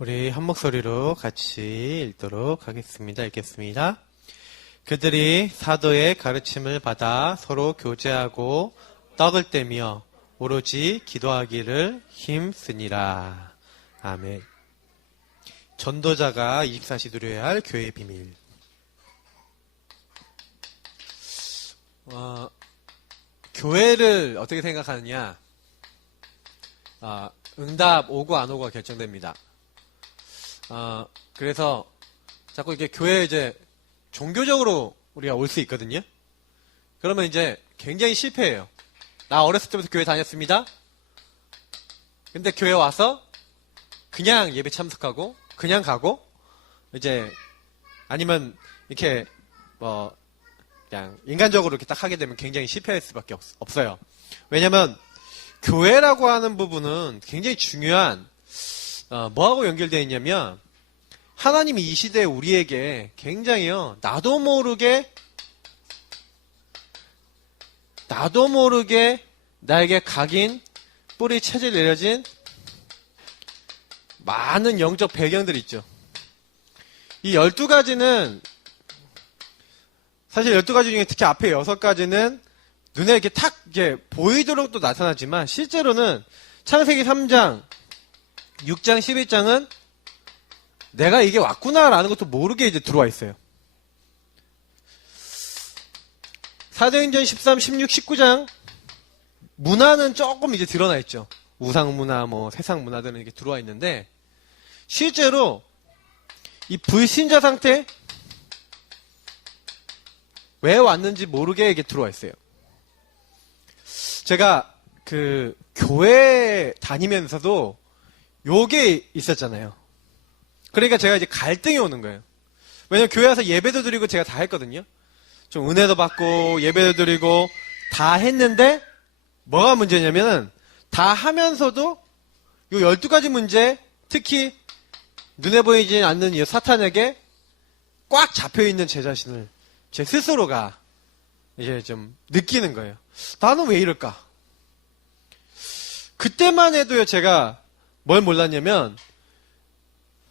우리 한 목소리로 같이 읽도록 하겠습니다. 읽겠습니다. 그들이 사도의 가르침을 받아 서로 교제하고 떡을 떼며 오로지 기도하기를 힘쓰니라. 아멘. 전도자가 24시 누려야 할 교회의 비밀. 교회를 어떻게 생각하느냐? 응답 오고 안 오고가 결정됩니다. 그래서 자꾸 이렇게 교회에 이제 종교적으로 우리가 올 수 있거든요. 그러면 이제 굉장히 실패해요. 나 어렸을 때부터 교회 다녔습니다. 근데 교회 와서 그냥 예배 참석하고 그냥 가고 이제 아니면 이렇게 그냥 인간적으로 이렇게 딱 하게 되면 굉장히 실패할 수밖에 없어요. 왜냐면 교회라고 하는 부분은 굉장히 중요한 뭐하고 연결되어 있냐면 하나님이 이 시대에 우리에게 굉장히요 나도 모르게 나에게 각인 뿌리 체질 내려진 많은 영적 배경들이 있죠. 이 12가지는 사실 12가지 중에 특히 앞에 6가지는 눈에 이렇게 탁 이렇게 보이도록 또 나타나지만 실제로는 창세기 3장 6장 11장은 내가 이게 왔구나라는 것도 모르게 이제 들어와 있어요. 사도행전 13, 16, 19장 문화는 조금 이제 드러나 있죠. 우상 문화, 세상 문화들은 이렇게 들어와 있는데 실제로 이 불신자 상태 왜 왔는지 모르게 이게 들어와 있어요. 제가 교회 다니면서도 요게 있었잖아요. 그러니까 제가 이제 갈등이 오는 거예요. 왜냐면 교회 와서 예배도 드리고 제가 다 했거든요. 좀 은혜도 받고 예배도 드리고 다 했는데 뭐가 문제냐면은 다 하면서도 요 12가지 문제, 특히 눈에 보이지 않는 이 사탄에게 꽉 잡혀있는 제 자신을 제 스스로가 이제 좀 느끼는 거예요. 나는 왜 이럴까? 그때만 해도요, 제가 뭘 몰랐냐면,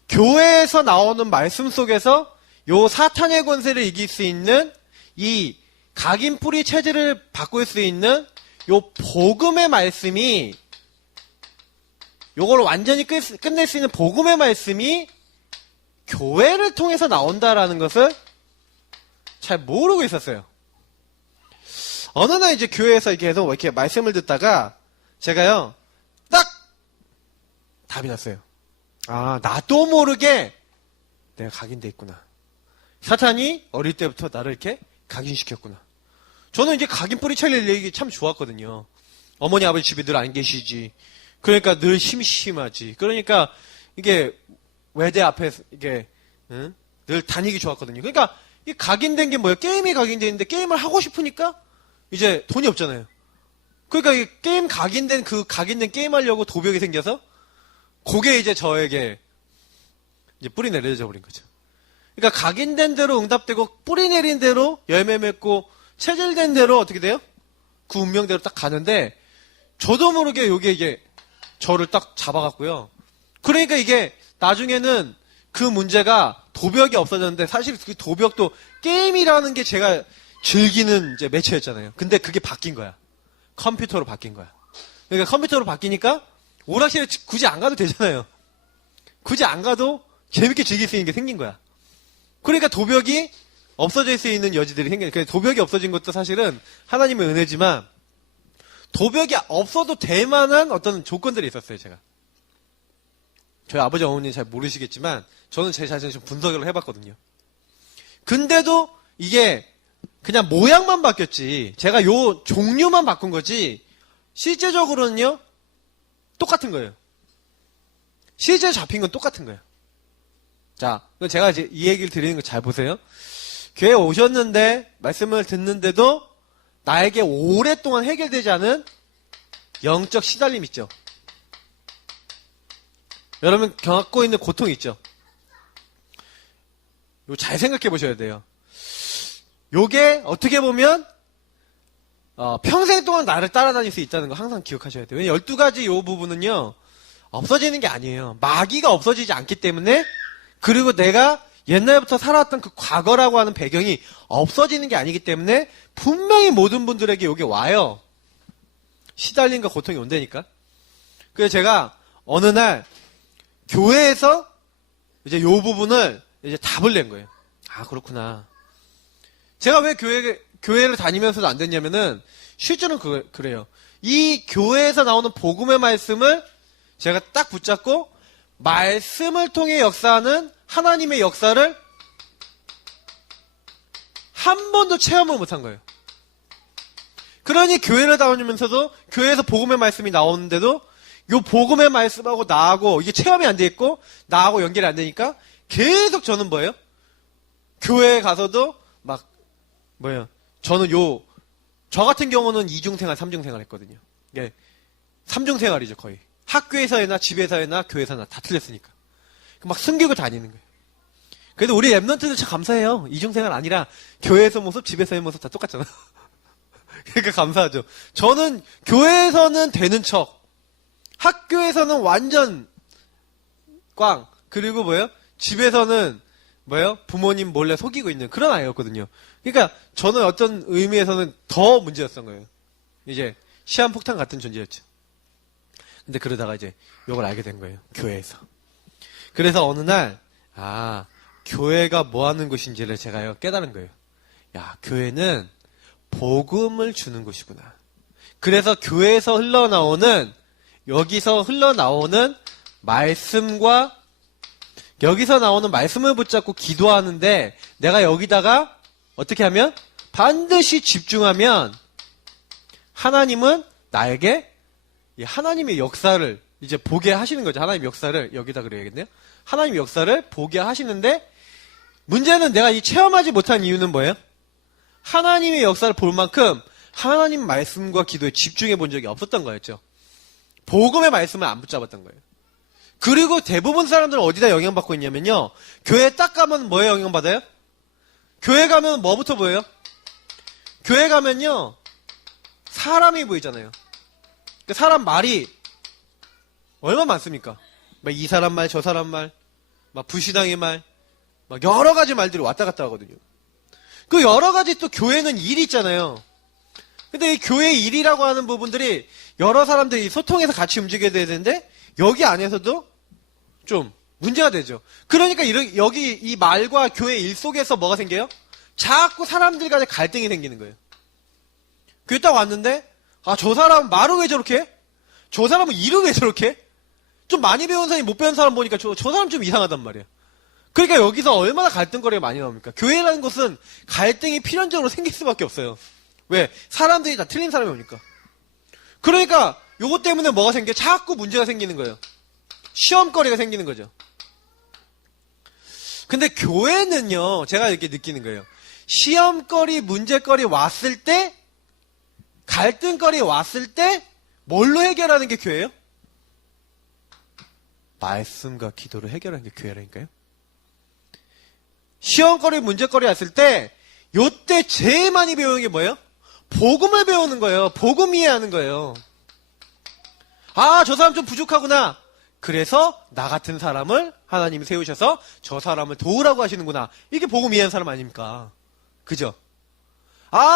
교회에서 나오는 말씀 속에서 요 사탄의 권세를 이길 수 있는 이 각인 뿌리 체질을 바꿀 수 있는 요 복음의 말씀이 요걸 완전히 끝낼 수 있는 복음의 말씀이 교회를 통해서 나온다라는 것을 잘 모르고 있었어요. 어느 날 이제 교회에서 계속 이렇게 말씀을 듣다가 제가요, 딱 답이 났어요. 나도 모르게 내가 각인돼 있구나. 사탄이 어릴 때부터 나를 이렇게 각인시켰구나. 저는 이제 각인 뿌리 찰릴 얘기 참 좋았거든요. 어머니 아버지 집에 늘 안 계시지. 그러니까 늘 심심하지. 그러니까 이게 외대 앞에 이게 늘 다니기 좋았거든요. 그러니까 이 각인된 게 뭐예요? 게임이 각인돼 있는데 게임을 하고 싶으니까 이제 돈이 없잖아요. 그러니까 이 게임 각인된 게임 하려고 도벽이 생겨서 그게 이제 저에게 이제 뿌리 내려져 버린 거죠. 그러니까 각인된 대로 응답되고 뿌리 내린 대로 열매 맺고 체질된 대로 어떻게 돼요? 그 운명대로 딱 가는데 저도 모르게 이게 저를 딱 잡아갔고요. 그러니까 이게 나중에는 그 문제가 도벽이 없어졌는데 사실 그 도벽도 게임이라는 게 제가 즐기는 이제 매체였잖아요. 근데 그게 바뀐 거야. 컴퓨터로 바뀐 거야. 그러니까 컴퓨터로 바뀌니까 오락실에 굳이 안 가도 되잖아요. 굳이 안 가도 재밌게 즐길 수 있는 게 생긴 거야. 그러니까 도벽이 없어질 수 있는 여지들이 생기는 거예요. 도벽이 없어진 것도 사실은 하나님의 은혜지만 도벽이 없어도 될 만한 어떤 조건들이 있었어요, 제가. 저희 아버지 어머니는 잘 모르시겠지만 저는 제 자신을 좀 분석을 해봤거든요. 근데도 이게 그냥 모양만 바뀌었지 제가 요 종류만 바꾼 거지 실제적으로는요 똑같은 거예요. 실제 잡힌 건 똑같은 거예요. 자, 제가 이제 이 얘기를 드리는 거 잘 보세요. 교회에 오셨는데 말씀을 듣는데도 나에게 오랫동안 해결되지 않은 영적 시달림 있죠. 여러분 겪고 있는 고통 있죠. 이거 잘 생각해 보셔야 돼요. 요게 어떻게 보면 평생 동안 나를 따라다닐 수 있다는 거 항상 기억하셔야 돼요. 12가지 요 부분은요 없어지는 게 아니에요. 마귀가 없어지지 않기 때문에, 그리고 내가 옛날부터 살아왔던 그 과거라고 하는 배경이 없어지는 게 아니기 때문에 분명히 모든 분들에게 여기 와요. 시달림과 고통이 온다니까. 그래서 제가 어느 날 교회에서 이제 요 부분을 이제 답을 낸 거예요. 아, 그렇구나. 제가 왜 교회를 다니면서도 안 됐냐면은 실제로는 그래요. 이 교회에서 나오는 복음의 말씀을 제가 딱 붙잡고 말씀을 통해 역사하는 하나님의 역사를 한 번도 체험을 못한 거예요. 그러니 교회를 다니면서도 교회에서 복음의 말씀이 나오는데도 요 복음의 말씀하고 나하고 이게 체험이 안 돼 있고 나하고 연결이 안 되니까 계속 저는 뭐예요? 교회에 가서도 막 저는 저 같은 경우는 이중생활, 삼중생활 했거든요. 예, 삼중생활이죠, 거의. 학교에서나 집에서나 교회에서나 다 틀렸으니까. 막 숨기고 다니는 거예요. 그래도 우리 랩런트들 참 감사해요. 이중생활 아니라 교회에서 모습, 집에서의 모습 다 똑같잖아. 그러니까 감사하죠. 저는 교회에서는 되는 척, 학교에서는 완전 꽝, 그리고 집에서는 부모님 몰래 속이고 있는 그런 아이였거든요. 그러니까 저는 어떤 의미에서는 더 문제였던 거예요. 이제 시한폭탄 같은 존재였죠. 근데 그러다가 이제 이걸 알게 된 거예요. 교회에서. 그래서 어느 날 교회가 뭐 하는 곳인지를 제가 깨달은 거예요. 야, 교회는 복음을 주는 곳이구나. 그래서 교회에서 여기서 흘러나오는 말씀과 여기서 나오는 말씀을 붙잡고 기도하는데 내가 여기다가 어떻게 하면 반드시 집중하면 하나님은 나에게 이 하나님의 역사를 이제 보게 하시는 거죠. 하나님의 역사를 여기다 그래야겠네요. 하나님의 역사를 보게 하시는데 문제는 내가 이 체험하지 못한 이유는 뭐예요? 하나님의 역사를 볼 만큼 하나님 말씀과 기도에 집중해 본 적이 없었던 거였죠. 복음의 말씀을 안 붙잡았던 거예요. 그리고 대부분 사람들은 어디다 영향받고 있냐면요. 교회 딱 가면 뭐에 영향받아요? 교회 가면 뭐부터 보여요? 교회 가면요. 사람이 보이잖아요. 사람 말이 얼마나 많습니까? 막 이 사람 말, 저 사람 말, 막 불신앙의 말, 막 여러 가지 말들이 왔다 갔다 하거든요. 그 여러 가지 또 교회는 일이 있잖아요. 근데 이 교회 일이라고 하는 부분들이 여러 사람들이 소통해서 같이 움직여야 되는데 여기 안에서도 좀 문제가 되죠. 그러니까 여기 이 말과 교회 일 속에서 뭐가 생겨요? 자꾸 사람들 간에 갈등이 생기는 거예요. 교회 딱 왔는데 저 사람은 말을 왜 저렇게 해? 저 사람은 일을 왜 저렇게 해? 좀 많이 배운 사람이 못 배운 사람 보니까 저 사람 좀 이상하단 말이야. 그러니까 여기서 얼마나 갈등거리가 많이 나옵니까? 교회라는 곳은 갈등이 필연적으로 생길 수밖에 없어요. 왜? 사람들이 다 틀린 사람이 오니까. 그러니까 요것 때문에 뭐가 생겨? 자꾸 문제가 생기는 거예요. 시험거리가 생기는 거죠. 근데 교회는요, 제가 이렇게 느끼는 거예요. 시험거리, 문제거리 왔을 때, 갈등거리 왔을 때, 뭘로 해결하는 게 교회예요? 말씀과 기도로 해결하는 게 교회라니까요. 시험거리, 문제거리 왔을 때, 요때 제일 많이 배우는 게 뭐예요? 복음을 배우는 거예요. 복음 이해하는 거예요. 저 사람 좀 부족하구나. 그래서 나 같은 사람을 하나님이 세우셔서 저 사람을 도우라고 하시는구나. 이게 복음 이해하는 사람 아닙니까? 그죠?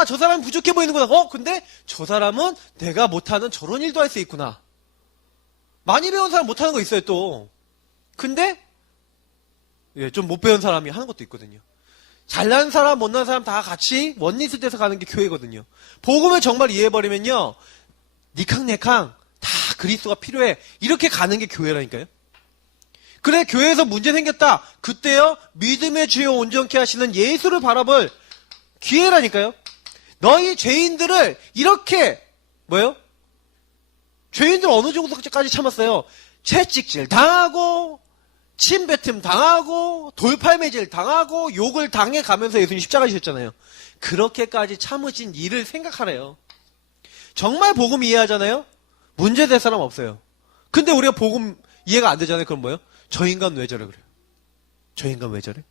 저 사람이 부족해 보이는구나. 근데 저 사람은 내가 못하는 저런 일도 할 수 있구나. 많이 배운 사람 못하는 거 있어요, 또. 근데 좀 못 배운 사람이 하는 것도 있거든요. 잘난 사람, 못난 사람 다 같이 원리스 돼서 가는 게 교회거든요. 복음을 정말 이해해버리면요. 니캉네캉 다 그리스도가 필요해. 이렇게 가는 게 교회라니까요. 그래, 교회에서 문제 생겼다. 그때요, 믿음의 주여 온전케 하시는 예수를 바라볼 기회라니까요. 너희 죄인들을 이렇게 죄인들 어느 정도까지 참았어요? 채찍질 당하고 침뱉음 당하고 돌팔매질 당하고 욕을 당해가면서 예수님 십자가 지셨잖아요. 그렇게까지 참으신 일을 생각하래요. 정말 복음 이해하잖아요? 문제될 사람 없어요. 근데 우리가 복음 이해가 안 되잖아요. 그럼 뭐예요? 저 인간 왜 저래 그래요? 저 인간 왜 저래?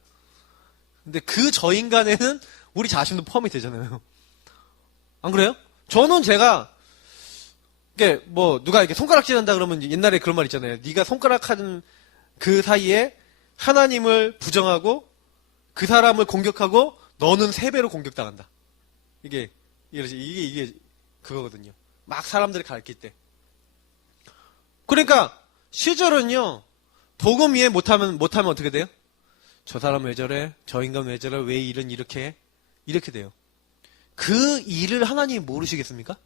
근데 그 저 인간에는 우리 자신도 포함이 되잖아요. 안 그래요? 저는 제가 이게 뭐 누가 이렇게 손가락질 한다 그러면 옛날에 그런 말 있잖아요. 네가 손가락하는 그 사이에 하나님을 부정하고 그 사람을 공격하고 너는 3배로 공격당한다. 이게 그거거든요. 막 사람들을 가르칠 때. 그러니까 실제로는요. 복음 이해 못하면 어떻게 돼요? 저 사람 왜 저래? 저 인간 왜 저래? 왜 일은 이렇게 해? 이렇게 돼요. 그 일을 하나님이 모르시겠습니까?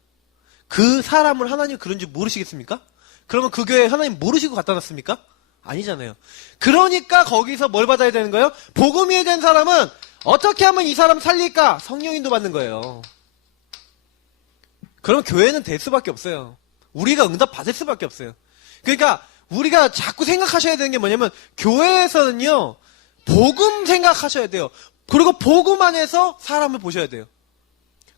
그 사람을 하나님이 그런 줄 모르시겠습니까? 그러면 그 교회 하나님 모르시고 갖다 놨습니까? 아니잖아요. 그러니까 거기서 뭘 받아야 되는 거예요? 복음 이해된 사람은 어떻게 하면 이 사람 살릴까? 성령 인도 받는 거예요. 그럼 교회는 될 수밖에 없어요. 우리가 응답 받을 수밖에 없어요. 그러니까 우리가 자꾸 생각하셔야 되는 게 뭐냐면 교회에서는요. 복음 생각하셔야 돼요. 그리고 복음 안에서 사람을 보셔야 돼요.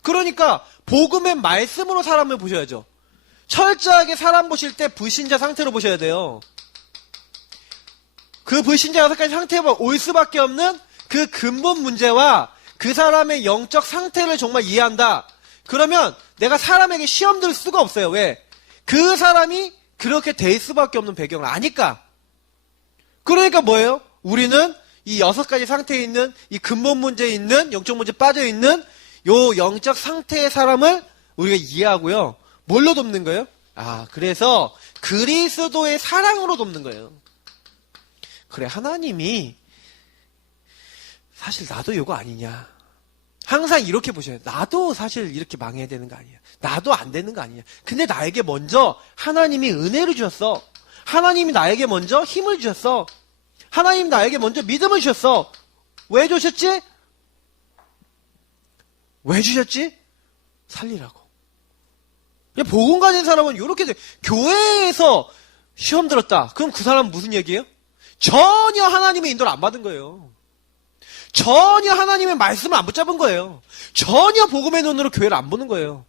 그러니까 복음의 말씀으로 사람을 보셔야죠. 철저하게 사람 보실 때 불신자 상태로 보셔야 돼요. 그 불신자 6가지 상태에 올 수밖에 없는 그 근본 문제와 그 사람의 영적 상태를 정말 이해한다. 그러면 내가 사람에게 시험 들 수가 없어요. 왜? 그 사람이 그렇게 될 수밖에 없는 배경을 아니까. 그러니까 뭐예요? 우리는 이 6가지 상태에 있는 이 근본 문제에 있는 영적 문제에 빠져있는 요 영적 상태의 사람을 우리가 이해하고요. 뭘로 돕는 거예요? 그래서 그리스도의 사랑으로 돕는 거예요. 그래, 하나님이 사실 나도 이거 아니냐. 항상 이렇게 보셔요. 나도 사실 이렇게 망해야 되는 거 아니야. 나도 안 되는 거 아니냐. 근데 나에게 먼저 하나님이 은혜를 주셨어. 하나님이 나에게 먼저 힘을 주셨어. 하나님 나에게 먼저 믿음을 주셨어. 왜 주셨지? 왜 주셨지? 살리라고. 복음 가진 사람은 이렇게 돼. 교회에서 시험 들었다. 그럼 그 사람은 무슨 얘기예요? 전혀 하나님의 인도를 안 받은 거예요. 전혀 하나님의 말씀을 안 붙잡은 거예요. 전혀 복음의 눈으로 교회를 안 보는 거예요.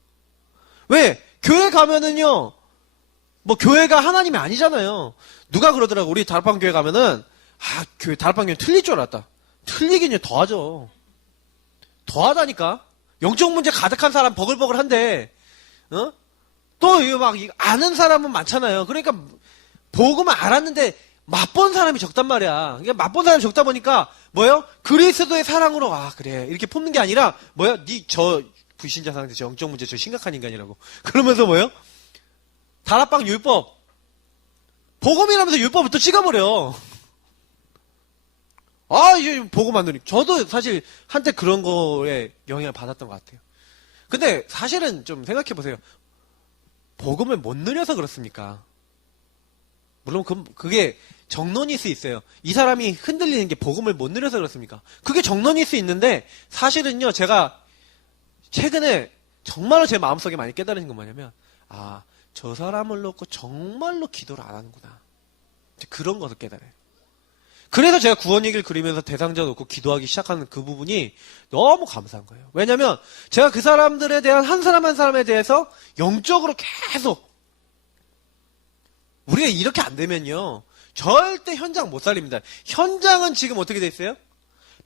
왜? 교회 가면은요, 뭐 교회가 하나님이 아니잖아요. 누가 그러더라고. 우리 다락방 교회 가면은 교회 다락방 교회 틀릴 줄 알았다. 틀리긴 더하죠. 더하다니까. 영적 문제 가득한 사람 버글버글한데, 또 이거 막 아는 사람은 많잖아요. 그러니까 복음을 알았는데 맛본 사람이 적단 말이야. 그러니까 맛본 사람이 적다 보니까 뭐예요? 그리스도의 사랑으로 그래 이렇게 품는 게 아니라 뭐예요? 저 불신자 상태, 저 영적 문제, 저 심각한 인간이라고. 그러면서 뭐예요? 다락방 율법 복음이라면서 율법을 또 찍어버려. 이게 복음 안 되니. 저도 사실 한때 그런 거에 영향을 받았던 것 같아요. 근데 사실은 좀 생각해 보세요. 복음을 못 누려서 그렇습니까? 물론 그게 정론일 수 있어요. 이 사람이 흔들리는 게 복음을 못 누려서 그렇습니까? 그게 정론일 수 있는데 사실은요. 제가 최근에 정말로 제 마음속에 많이 깨달은 건 뭐냐면 저 사람을 놓고 정말로 기도를 안 하는구나. 그런 것을 깨달아요. 그래서 제가 구원얘기를 그리면서 대상자 놓고 기도하기 시작하는 그 부분이 너무 감사한 거예요. 왜냐면 제가 그 사람들에 대한 한 사람 한 사람에 대해서 영적으로 계속 우리가 이렇게 안 되면요. 절대 현장 못 살립니다. 현장은 지금 어떻게 돼 있어요?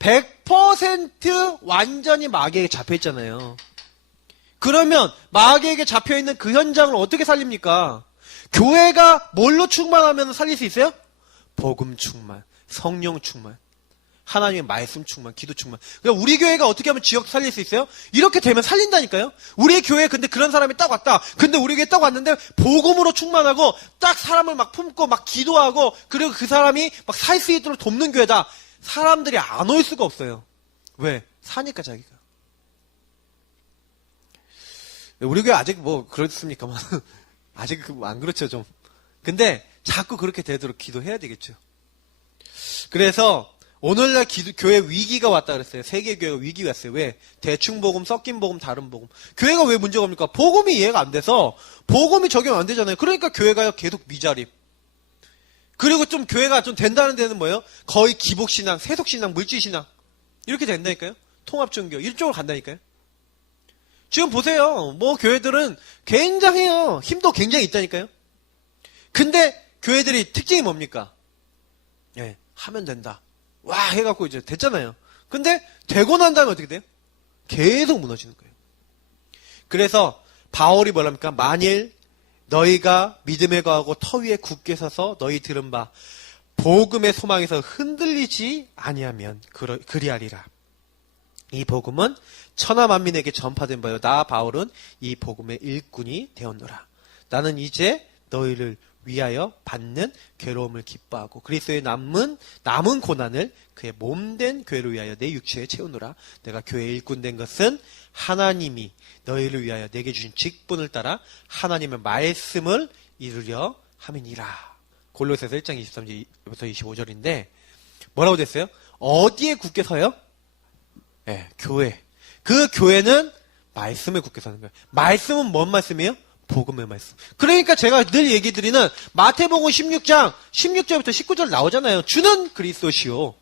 100% 완전히 마귀에게 잡혀 있잖아요. 그러면 마귀에게 잡혀 있는 그 현장을 어떻게 살립니까? 교회가 뭘로 충만하면 살릴 수 있어요? 복음 충만, 성령 충만, 하나님의 말씀 충만, 기도 충만. 그러니까 우리 교회가 어떻게 하면 지역 살릴 수 있어요? 이렇게 되면 살린다니까요. 우리의 교회에 근데 그런 사람이 딱 왔다. 근데 우리 교회에 딱 왔는데 복음으로 충만하고 딱 사람을 막 품고 막 기도하고 그리고 그 사람이 막 살 수 있도록 돕는 교회다. 사람들이 안 올 수가 없어요. 왜? 사니까 자기가. 우리 교회 아직 뭐 그렇습니까만 아직 안 그렇죠 좀. 근데 자꾸 그렇게 되도록 기도해야 되겠죠. 그래서 오늘날 교회 위기가 왔다 그랬어요. 세계교회가 위기가 왔어요. 왜? 대충 복음, 섞인 복음, 다른 복음. 교회가 왜 문제가 옵니까? 복음이 이해가 안 돼서 복음이 적용 안 되잖아요. 그러니까 교회가 계속 미자립. 그리고 좀 교회가 좀 된다는 데는 뭐예요? 거의 기복신앙, 세속신앙, 물질신앙 이렇게 된다니까요. 통합종교 이쪽으로 간다니까요. 지금 보세요. 뭐 교회들은 굉장해요. 힘도 굉장히 있다니까요. 근데 교회들이 특징이 뭡니까? 예, 하면 된다. 와 해갖고 이제 됐잖아요. 근데 되고 난 다음에 어떻게 돼요? 계속 무너지는 거예요. 그래서 바울이 뭐랍니까? 만일 너희가 믿음에 거하고 터 위에 굳게 서서 너희 들은 바 복음의 소망에서 흔들리지 아니하면 그리하리라. 이 복음은 천하 만민에게 전파된 바요 나 바울은 이 복음의 일꾼이 되었노라. 나는 이제 너희를 위하여 받는 괴로움을 기뻐하고 그리스도의 남은 고난을 그의 몸된 교회를 위하여 내 육체에 채우노라. 내가 교회의 일꾼 된 것은 하나님이 너희를 위하여 내게 주신 직분을 따라 하나님의 말씀을 이루려 함이니라. 골로새서 1장 23절부터 25절인데 뭐라고 됐어요? 어디에 굳게 서요? 네, 교회. 그 교회는 말씀에 굳게 서는 거예요. 말씀은 뭔 말씀이에요? 복음의 말씀. 그러니까 제가 늘 얘기 드리는 마태복음 16장 16절부터 19절 나오잖아요. 주는 그리스도시요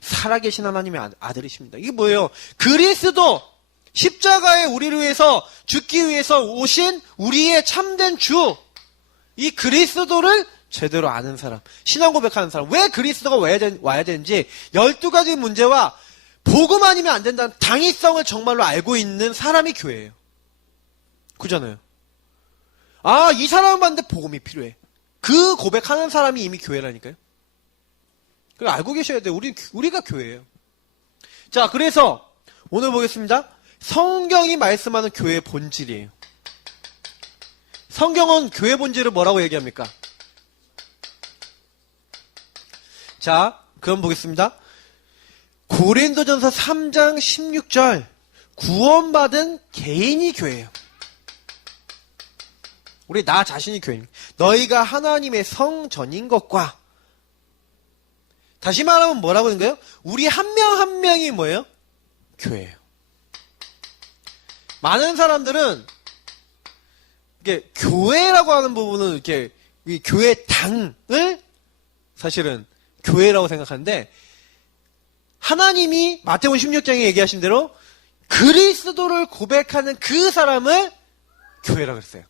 살아계신 하나님의 아들이십니다. 이게 뭐예요? 그리스도 십자가에 우리를 위해서 죽기 위해서 오신 우리의 참된 주, 이 그리스도를 제대로 아는 사람, 신앙 고백하는 사람, 왜 그리스도가 와야 되는지 12가지 문제와 복음 아니면 안 된다는 당위성을 정말로 알고 있는 사람이 교회예요. 그잖아요. 아, 이 사람은 봤는데 복음이 필요해. 그 고백하는 사람이 이미 교회라니까요. 그걸 알고 계셔야 돼요. 우리가 교회예요. 자, 그래서 오늘 보겠습니다. 성경이 말씀하는 교회의 본질이에요. 성경은 교회 본질을 뭐라고 얘기합니까? 자, 그럼 보겠습니다. 고린도전서 3장 16절 구원받은 개인이 교회예요. 우리 나 자신이 교회입니다. 너희가 하나님의 성전인 것과 다시 말하면 뭐라고 하는 거예요? 우리 한 명 한 명이 뭐예요? 교회예요. 많은 사람들은 이게 교회라고 하는 부분은 이렇게 이 교회 당을 사실은 교회라고 생각하는데 하나님이 마태복음 16장에 얘기하신 대로 그리스도를 고백하는 그 사람을 교회라고 했어요.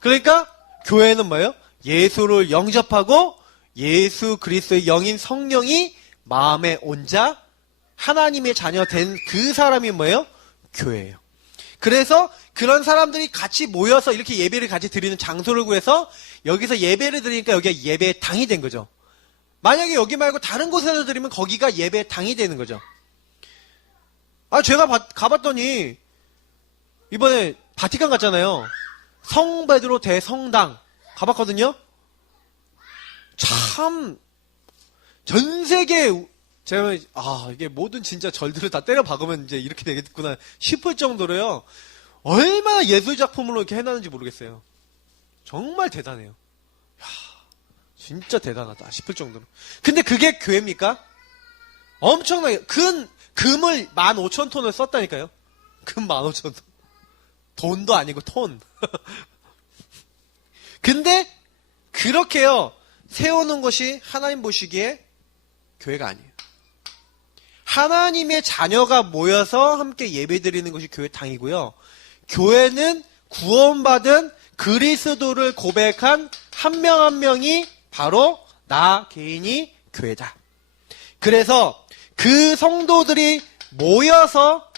그러니까 교회는 뭐예요? 예수를 영접하고 예수 그리스도의 영인 성령이 마음에 온 자, 하나님의 자녀 된 그 사람이 뭐예요? 교회예요. 그래서 그런 사람들이 같이 모여서 이렇게 예배를 같이 드리는 장소를 구해서 여기서 예배를 드리니까 여기가 예배의 당이 된 거죠. 만약에 여기 말고 다른 곳에서 드리면 거기가 예배의 당이 되는 거죠. 아, 제가 가봤더니 이번에 바티칸 갔잖아요. 성 베드로 대성당 가봤거든요. 참 전 세계 제가 이게 모든 진짜 절들을 다 때려 박으면 이제 이렇게 되겠구나 싶을 정도로요. 얼마나 예술 작품으로 이렇게 해놨는지 모르겠어요. 정말 대단해요. 야, 진짜 대단하다 싶을 정도로. 근데 그게 교회입니까? 엄청나게 금을 15,000톤을 썼다니까요. 금 15,000톤. 돈도 아니고 톤. 근데 그렇게요 세우는 것이 하나님 보시기에 교회가 아니에요. 하나님의 자녀가 모여서 함께 예배드리는 것이 교회 당이고요. 교회는 구원받은 그리스도를 고백한 한 명 한 명이 바로 나 개인이 교회다. 그래서 그 성도들이 모여서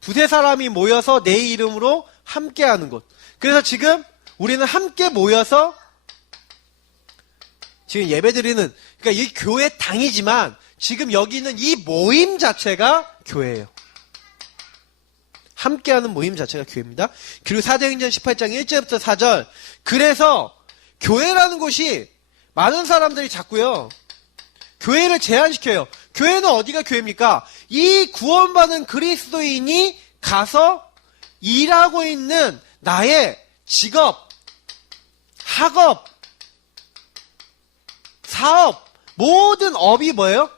두세 사람이 모여서 내 이름으로 함께하는 곳. 그래서 지금 우리는 함께 모여서 지금 예배드리는, 그러니까 이 교회 당이지만 지금 여기 있는 이 모임 자체가 교회예요. 함께하는 모임 자체가 교회입니다. 그리고 사도행전 18장 1절부터 4절. 그래서 교회라는 곳이 많은 사람들이 자꾸요 교회를 제한시켜요. 교회는 어디가 교회입니까? 이 구원받은 그리스도인이 가서 일하고 있는 나의 직업, 학업, 사업, 모든 업이 뭐예요?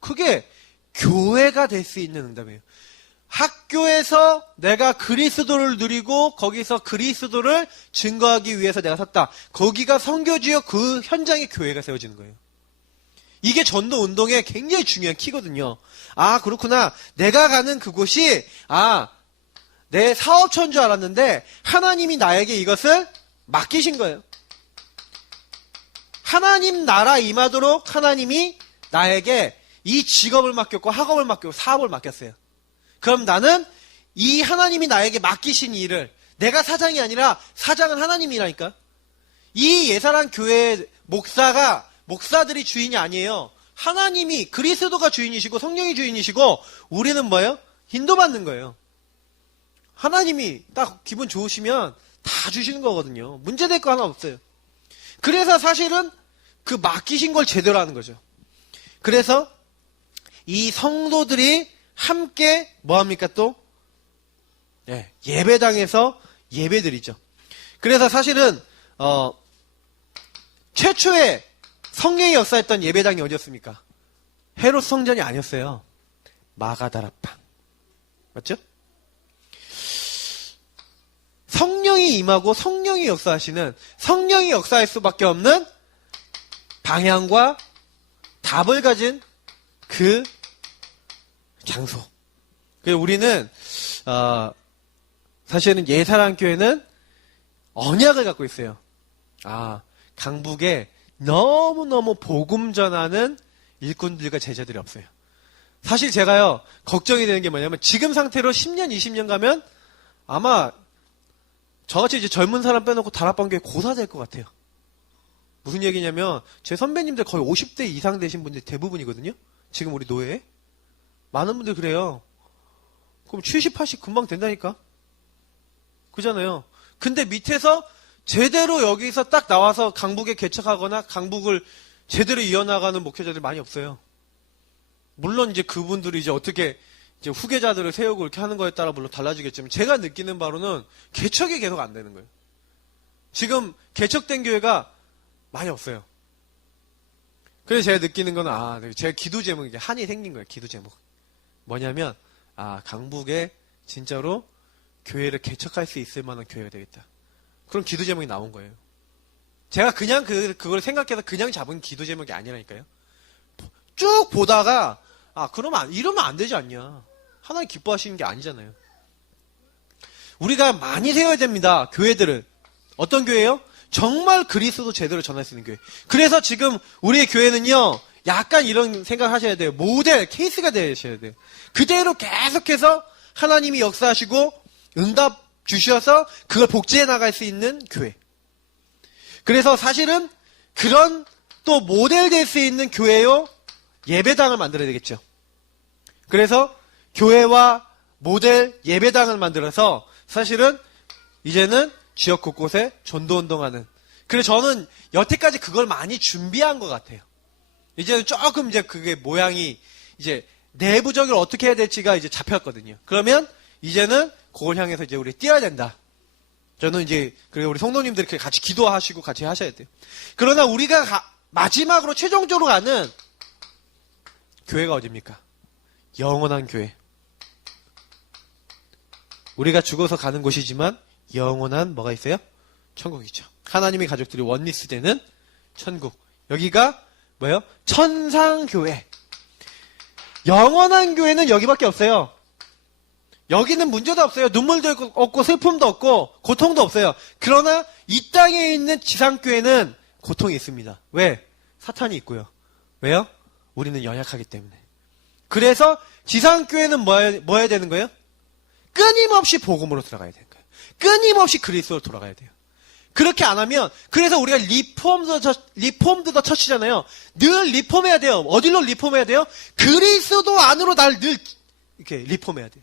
그게 교회가 될 수 있는 응답이에요. 학교에서 내가 그리스도를 누리고 거기서 그리스도를 증거하기 위해서 내가 섰다. 거기가 선교지역 그 현장에 교회가 세워지는 거예요. 이게 전도 운동의 굉장히 중요한 키거든요. 아, 그렇구나. 내가 가는 그곳이 내 사업처인 줄 알았는데 하나님이 나에게 이것을 맡기신 거예요. 하나님 나라 임하도록 하나님이 나에게 이 직업을 맡겼고 학업을 맡겼고 사업을 맡겼어요. 그럼 나는 이 하나님이 나에게 맡기신 일을 내가 사장이 아니라 사장은 하나님이라니까. 이 예사랑 교회 목사들이 주인이 아니에요. 하나님이, 그리스도가 주인이시고 성령이 주인이시고 우리는 뭐예요? 인도받는 거예요. 하나님이 딱 기분 좋으시면 다 주시는 거거든요. 문제될 거 하나 없어요. 그래서 사실은 그 맡기신 걸 제대로 하는 거죠. 그래서 이 성도들이 함께 뭐합니까 또? 예배당에서 예배드리죠. 그래서 사실은 최초에 성령이 역사했던 예배당이 어디였습니까? 헤롯 성전이 아니었어요. 마가다라방. 맞죠? 성령이 임하고 성령이 역사하시는, 성령이 역사할 수밖에 없는 방향과 답을 가진 그 장소. 그래서 우리는 사실은 예사랑교회는 언약을 갖고 있어요. 강북에 너무너무 복음 전하는 일꾼들과 제자들이 없어요. 사실 제가요, 걱정이 되는 게 뭐냐면, 지금 상태로 10년, 20년 가면 아마 저같이 이제 젊은 사람 빼놓고 다락방교회 고사 될 것 같아요. 무슨 얘기냐면, 제 선배님들 거의 50대 이상 되신 분들이 대부분이거든요? 지금 우리 노예에. 많은 분들 그래요. 그럼 70, 80 금방 된다니까? 그잖아요. 근데 밑에서 제대로 여기서 딱 나와서 강북에 개척하거나 강북을 제대로 이어나가는 목회자들이 많이 없어요. 물론 이제 그분들이 이제 어떻게 이제 후계자들을 세우고 이렇게 하는 거에 따라 물론 달라지겠지만, 제가 느끼는 바로는 개척이 계속 안 되는 거예요. 지금 개척된 교회가 많이 없어요. 그래서 제가 느끼는 건, 제가 기도 제목이 이제 한이 생긴 거예요. 기도 제목. 뭐냐면, 강북에 진짜로 교회를 개척할 수 있을 만한 교회가 되겠다. 그런 기도 제목이 나온 거예요. 제가 그냥 그걸 생각해서 그냥 잡은 기도 제목이 아니라니까요. 쭉 보다가, 이러면 안 되지 않냐. 하나님 기뻐하시는 게 아니잖아요. 우리가 많이 세워야 됩니다. 교회들을. 어떤 교회요? 정말 그리스도 제대로 전할 수 있는 교회. 그래서 지금 우리의 교회는요, 약간 이런 생각 하셔야 돼요. 모델, 케이스가 되셔야 돼요. 그대로 계속해서 하나님이 역사하시고 응답 주셔서 그걸 복제해 나갈 수 있는 교회. 그래서 사실은 그런 또 모델 될 수 있는 교회요, 예배당을 만들어야 되겠죠. 그래서 교회와 모델 예배당을 만들어서 사실은 이제는 지역 곳곳에 전도운동하는. 그래서 저는 여태까지 그걸 많이 준비한 것 같아요. 이제는 조금 이제 그게 모양이 이제 내부적으로 어떻게 해야 될지가 이제 잡혔거든요. 그러면 이제는 그걸 향해서 이제 우리 뛰어야 된다. 저는 이제, 그리고 우리 성도님들이 같이 기도하시고 같이 하셔야 돼요. 그러나 우리가 마지막으로 최종적으로 가는 교회가 어딥니까? 영원한 교회. 우리가 죽어서 가는 곳이지만 영원한 뭐가 있어요? 천국이죠. 하나님의 가족들이 원리스 되는 천국. 여기가 뭐예요? 천상교회. 영원한 교회는 여기밖에 없어요. 여기는 문제도 없어요. 눈물도 없고 슬픔도 없고 고통도 없어요. 그러나 이 땅에 있는 지상교회는 고통이 있습니다. 왜? 사탄이 있고요. 왜요? 우리는 연약하기 때문에. 그래서 지상교회는 뭐 해야 되는 거예요? 끊임없이 복음으로 들어가야 되는 거예요. 끊임없이 그리스도로 돌아가야 돼요. 그렇게 안 하면, 그래서 우리가 리폼드 더 처치잖아요. 늘 리폼해야 돼요. 어디로 리폼해야 돼요? 그리스도 안으로 날 늘 이렇게 리폼해야 돼요.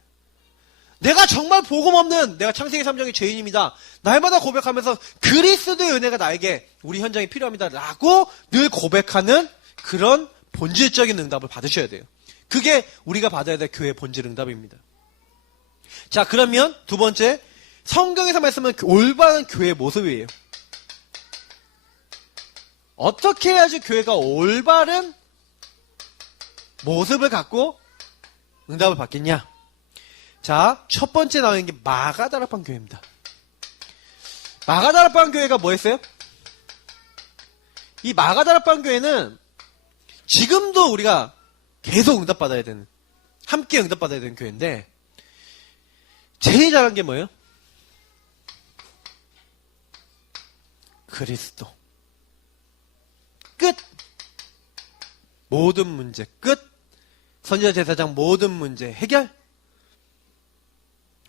내가 정말 복음 없는, 내가 창세기 3장의 죄인입니다. 날마다 고백하면서 그리스도의 은혜가 나에게 우리 현장에 필요합니다. 라고 늘 고백하는 그런 본질적인 응답을 받으셔야 돼요. 그게 우리가 받아야 될 교회의 본질 응답입니다. 자, 그러면 두 번째, 성경에서 말씀은 올바른 교회의 모습이에요. 어떻게 해야지 교회가 올바른 모습을 갖고 응답을 받겠냐? 자, 첫 번째 나오는 게 마가다락방 교회입니다. 마가다락방 교회가 뭐였어요? 이 마가다락방 교회는 지금도 우리가 계속 응답받아야 되는, 함께 응답받아야 되는 교회인데, 제일 잘한 게 뭐예요? 그리스도. 끝. 모든 문제 끝. 선지자 제사장 모든 문제 해결.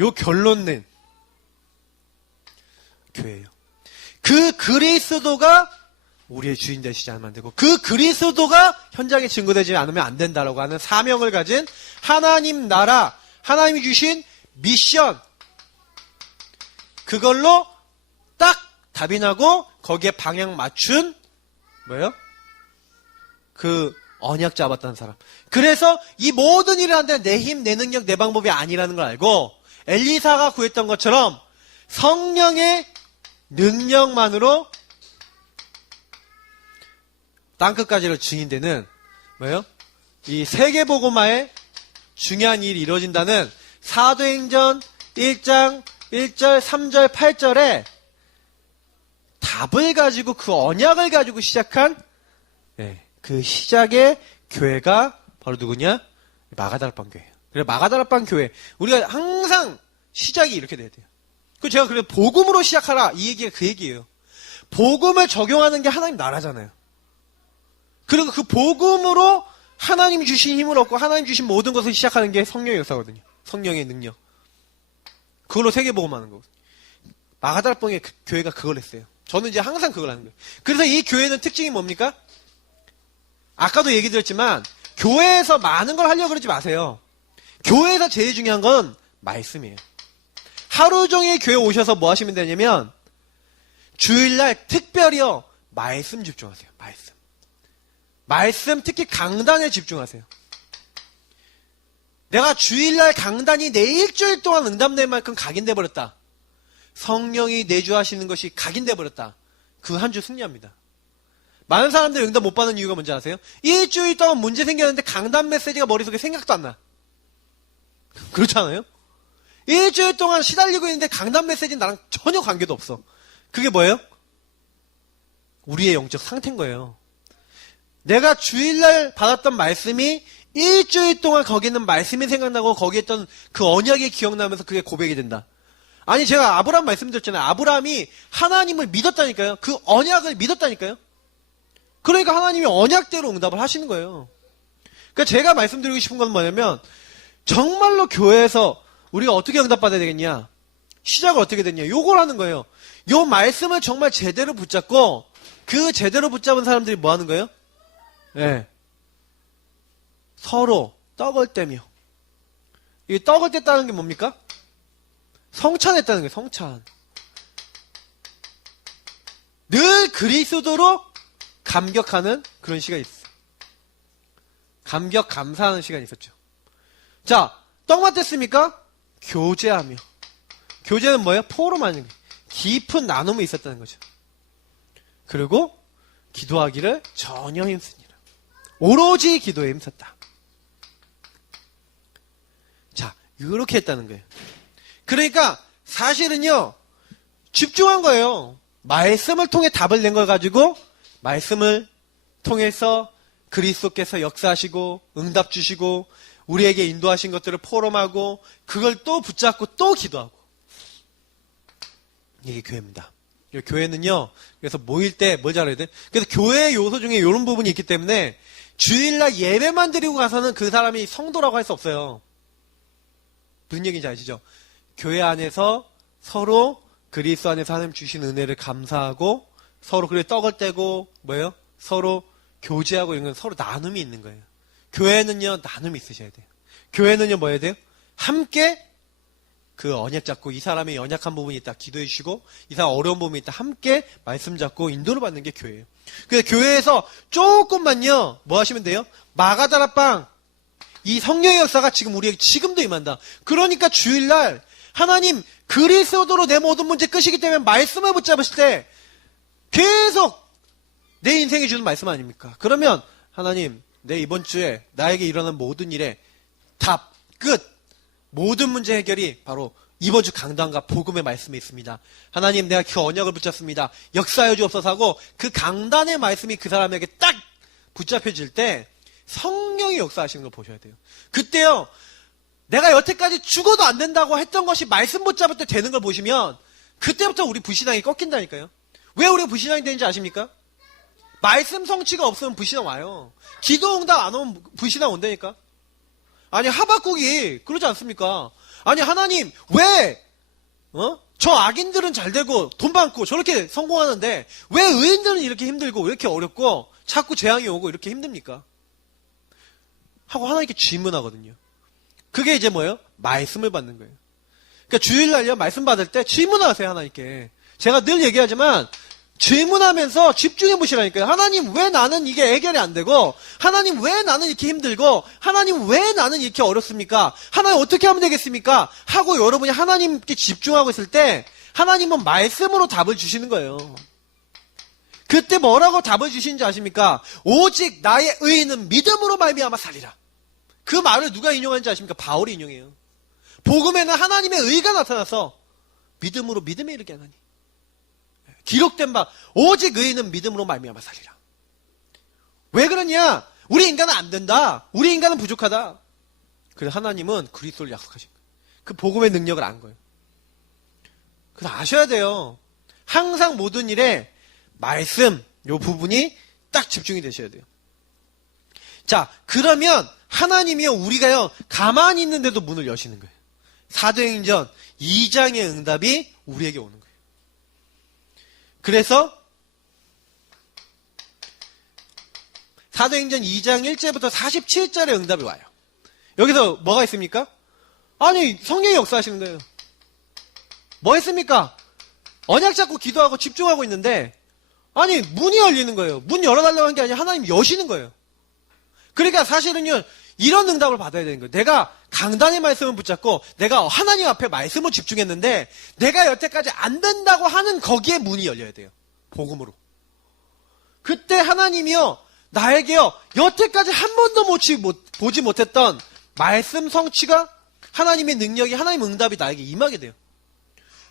요 결론은 교회예요. 그 그리스도가 우리의 주인 되시지 않으면 안 되고, 그 그리스도가 현장에 증거되지 않으면 안 된다라고 하는 사명을 가진 하나님 나라, 하나님이 주신 미션, 그걸로 딱 답이 나고 거기에 방향 맞춘 뭐예요? 그 언약 잡았다는 사람. 그래서 이 모든 일을 하는데 내 힘, 내 능력, 내 방법이 아니라는 걸 알고 엘리사가 구했던 것처럼 성령의 능력만으로 땅끝까지를 증인되는 뭐예요? 이 세계복음화에 중요한 일이 이루어진다는 사도행전 1장 1절, 3절, 8절에 답을 가지고 그 언약을 가지고 시작한 그 시작의 교회가 바로 누구냐? 마가다락방 교회예요. 그래 마가다락방 교회 우리가 항상 시작이 이렇게 돼야 돼요. 그 제가 그래 복음으로 시작하라 이 얘기가 그 얘기예요. 복음을 적용하는 게 하나님 나라잖아요. 그리고 그 복음으로 하나님이 주신 힘을 얻고 하나님 주신 모든 것을 시작하는 게 성령의 역사거든요. 성령의 능력. 그걸로 세계복음하는 거거든요. 마가다락방의 교회가 그걸 했어요. 저는 이제 항상 그걸 하는 거예요. 그래서 이 교회는 특징이 뭡니까? 아까도 얘기 드렸지만 교회에서 많은 걸 하려고 그러지 마세요. 교회에서 제일 중요한 건 말씀이에요. 하루 종일 교회 오셔서 뭐 하시면 되냐면 주일날 특별히요 말씀 집중하세요. 말씀 특히 강단에 집중하세요. 내가 주일날 강단이 내 일주일 동안 응답될 만큼 각인돼 버렸다. 성령이 내주하시는 것이 각인돼 버렸다. 그 한 주 승리합니다. 많은 사람들이 응답 못 받는 이유가 뭔지 아세요? 일주일 동안 문제 생겼는데 강단 메시지가 머릿속에 생각도 안 나. 그렇잖아요? 일주일 동안 시달리고 있는데 강단 메시지는 나랑 전혀 관계도 없어. 그게 뭐예요? 우리의 영적 상태인 거예요. 내가 주일날 받았던 말씀이 일주일 동안 거기 있는 말씀이 생각나고 거기에 있던 그 언약이 기억나면서 그게 고백이 된다. 아니 제가 아브라함 말씀드렸잖아요. 아브라함이 하나님을 믿었다니까요. 그 언약을 믿었다니까요. 그러니까 하나님이 언약대로 응답을 하시는 거예요. 그러니까 제가 말씀드리고 싶은 건 뭐냐면 정말로 교회에서 우리가 어떻게 응답받아야 되겠냐. 시작을 어떻게 됐냐. 요걸 하는 거예요. 요 말씀을 정말 제대로 붙잡고 그 제대로 붙잡은 사람들이 뭐 하는 거예요? 네. 서로 떡을 떼며. 이 떡을 뗐다는 게 뭡니까? 성찬했다는 게 성찬. 늘 그리스도로 감격하는 그런 시간이 있어. 감격 감사하는 시간이 있었죠. 자, 떡만 뗐습니까? 교제하며. 교제는 뭐예요? 포럼하는 거예요. 깊은 나눔이 있었다는 거죠. 그리고 기도하기를 전혀 힘쓰니라. 오로지 기도에 힘썼다. 자, 이렇게 했다는 거예요. 그러니까 사실은요 집중한 거예요. 말씀을 통해 답을 낸 걸 가지고 말씀을 통해서 그리스도께서 역사하시고 응답 주시고 우리에게 인도하신 것들을 포럼하고 그걸 또 붙잡고 또 기도하고. 이게 교회입니다. 교회는요 그래서 모일 때 뭘 잘해야 돼? 그래서 교회의 요소 중에 이런 부분이 있기 때문에 주일날 예배만 드리고 가서는 그 사람이 성도라고 할 수 없어요. 무슨 얘기인지 아시죠? 교회 안에서 서로 그리스도 안에서 하나님 주신 은혜를 감사하고 서로 그래 떡을 떼고 뭐예요? 서로 교제하고 이런 건 서로 나눔이 있는 거예요. 교회는요 나눔이 있으셔야 돼요. 교회는요 뭐 해야 돼요? 함께 그 언약 잡고 이 사람의 연약한 부분이 있다 기도해 주시고 이 사람 어려운 부분이 있다 함께 말씀 잡고 인도를 받는 게 교회예요. 그래서 교회에서 조금만요 뭐 하시면 돼요? 마가다락방 이 성령의 역사가 지금 우리에게 지금도 임한다. 그러니까 주일날 하나님 그리스도로 내 모든 문제 끝이기 때문에 말씀을 붙잡으실 때 계속 내 인생에 주는 말씀 아닙니까? 그러면 하나님 내 이번 주에 나에게 일어난 모든 일에 답, 끝 모든 문제 해결이 바로 이번 주 강단과 복음의 말씀에 있습니다. 하나님 내가 그 언약을 붙잡습니다. 역사해 주옵소서 하고 그 강단의 말씀이 그 사람에게 딱 붙잡혀질 때 성령이 역사하시는 걸 보셔야 돼요. 그때요 내가 여태까지 죽어도 안 된다고 했던 것이 말씀 붙잡을 때 되는 걸 보시면 그때부터 우리 불신앙이 꺾인다니까요. 왜 우리가 불신앙이 되는지 아십니까? 말씀 성취가 없으면 불신앙 와요. 기도 응답 안 오면 불신앙 온다니까. 아니 하박국이 그러지 않습니까? 아니 하나님 왜 저 악인들은 잘 되고 돈 많고 저렇게 성공하는데 왜 의인들은 이렇게 힘들고 왜 이렇게 어렵고 자꾸 재앙이 오고 이렇게 힘듭니까? 하고 하나님께 질문하거든요. 그게 이제 뭐예요? 말씀을 받는 거예요. 그러니까 주일날요 말씀 받을 때 질문하세요 하나님께. 제가 늘 얘기하지만 질문하면서 집중해 보시라니까요. 하나님 왜 나는 이게 해결이 안 되고, 하나님 왜 나는 이렇게 힘들고, 하나님 왜 나는 이렇게 어렵습니까? 하나님 어떻게 하면 되겠습니까? 하고 여러분이 하나님께 집중하고 있을 때 하나님은 말씀으로 답을 주시는 거예요. 그때 뭐라고 답을 주시는지 아십니까? 오직 나의 의인은 믿음으로 말미암아 살리라. 그 말을 누가 인용하는지 아십니까? 바울이 인용해요. 복음에는 하나님의 의가 나타나서 믿음으로 믿음에 이르게 하나니. 기록된 바 오직 의인은 믿음으로 말미암아 살리라. 왜 그러냐? 우리 인간은 안 된다. 우리 인간은 부족하다. 그래서 하나님은 그리스도를 약속하신 거예요. 그 복음의 능력을 안 거예요. 그래서 아셔야 돼요. 항상 모든 일에 말씀 요 부분이 딱 집중이 되셔야 돼요. 자, 그러면 하나님이요 우리가요 가만히 있는데도 문을 여시는 거예요. 사도행전 2장의 응답이 우리에게 오는 거예요. 그래서 사도행전 2장 1절부터 47절의 응답이 와요. 여기서 뭐가 있습니까? 아니 성령이 역사하시는 거예요. 뭐 했습니까? 언약 잡고 기도하고 집중하고 있는데 아니 문이 열리는 거예요. 문 열어달라고 한 게 아니라 하나님 여시는 거예요. 그러니까 사실은요 이런 응답을 받아야 되는 거예요. 내가 강단의 말씀을 붙잡고 내가 하나님 앞에 말씀을 집중했는데 내가 여태까지 안 된다고 하는 거기에 문이 열려야 돼요. 복음으로. 그때 하나님이요 나에게요 여태까지 한 번도 보지 못했던 말씀 성취가 하나님의 능력이 하나님의 응답이 나에게 임하게 돼요.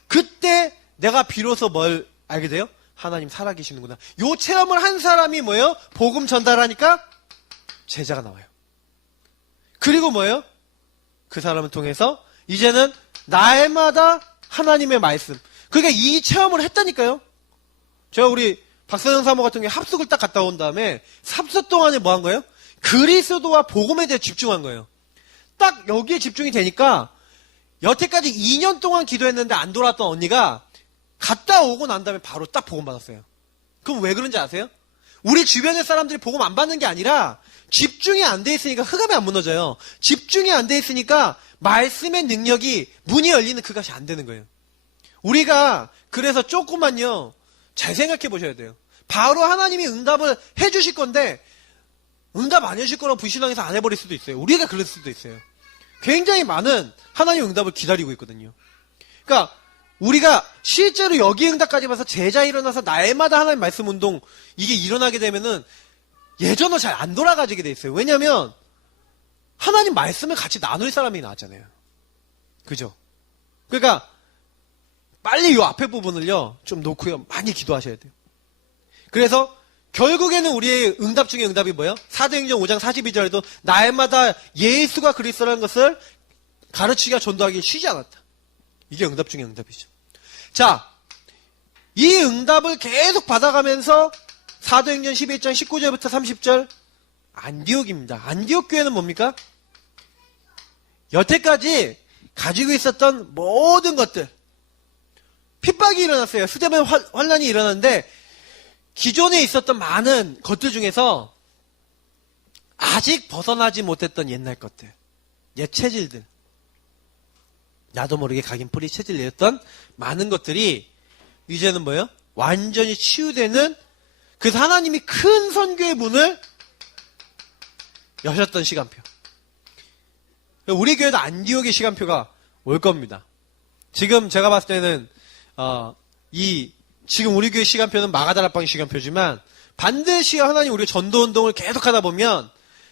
그때 내가 비로소 뭘 알게 돼요? 하나님 살아계시는구나. 요 체험을 한 사람이 뭐예요? 복음 전달하니까 제자가 나와요. 그리고 뭐예요? 그 사람을 통해서 이제는 날마다 하나님의 말씀. 그러니까 이 체험을 했다니까요. 제가 우리 박서영 사모 같은 경우에 합숙을 딱 갔다 온 다음에 합숙 동안에 뭐 한 거예요? 그리스도와 복음에 대해 집중한 거예요. 딱 여기에 집중이 되니까 여태까지 2년 동안 기도했는데 안 돌아왔던 언니가 갔다 오고 난 다음에 바로 딱 복음 받았어요. 그럼 왜 그런지 아세요? 우리 주변의 사람들이 복음 안 받는 게 아니라 집중이 안 돼 있으니까 흑암이 안 무너져요. 집중이 안 돼 있으니까 말씀의 능력이 문이 열리는 그것이 안 되는 거예요. 우리가 그래서 조금만요 잘 생각해 보셔야 돼요. 바로 하나님이 응답을 해주실 건데 응답 안 해주실 거라고 불신앙해서 안 해버릴 수도 있어요. 우리가 그럴 수도 있어요. 굉장히 많은 하나님의 응답을 기다리고 있거든요. 그러니까 우리가 실제로 여기 응답까지 봐서 제자 일어나서 날마다 하나님 말씀 운동 이게 일어나게 되면은 예전으로 잘 안 돌아가지게 돼 있어요. 왜냐하면 하나님 말씀을 같이 나눌 사람이 나왔잖아요. 그죠? 그러니까 빨리 이 앞에 부분을요 좀 놓고요 많이 기도하셔야 돼요. 그래서 결국에는 우리의 응답 중에 응답이 뭐예요? 사도행전 5장 42절에도 날마다 예수가 그리스도라는 것을 가르치기와 전도하기 쉬지 않았다. 이게 응답 중에 응답이죠. 자, 이 응답을 계속 받아가면서 사도행전 11장 19절부터 30절 안디옥입니다. 안디옥 교회는 뭡니까? 여태까지 가지고 있었던 모든 것들 핍박이 일어났어요. 수대면 환란이 일어났는데 기존에 있었던 많은 것들 중에서 아직 벗어나지 못했던 옛날 것들, 옛 체질들, 나도 모르게 각인 뿌리 체질이었던 많은 것들이 이제는 뭐예요? 완전히 치유되는 그래서 하나님이 큰 선교의 문을 여셨던 시간표. 우리 교회도 안디옥의 시간표가 올 겁니다. 지금 제가 봤을 때는 지금 우리 교회 시간표는 마가다락방 시간표지만 반드시 하나님 우리 전도운동을 계속하다 보면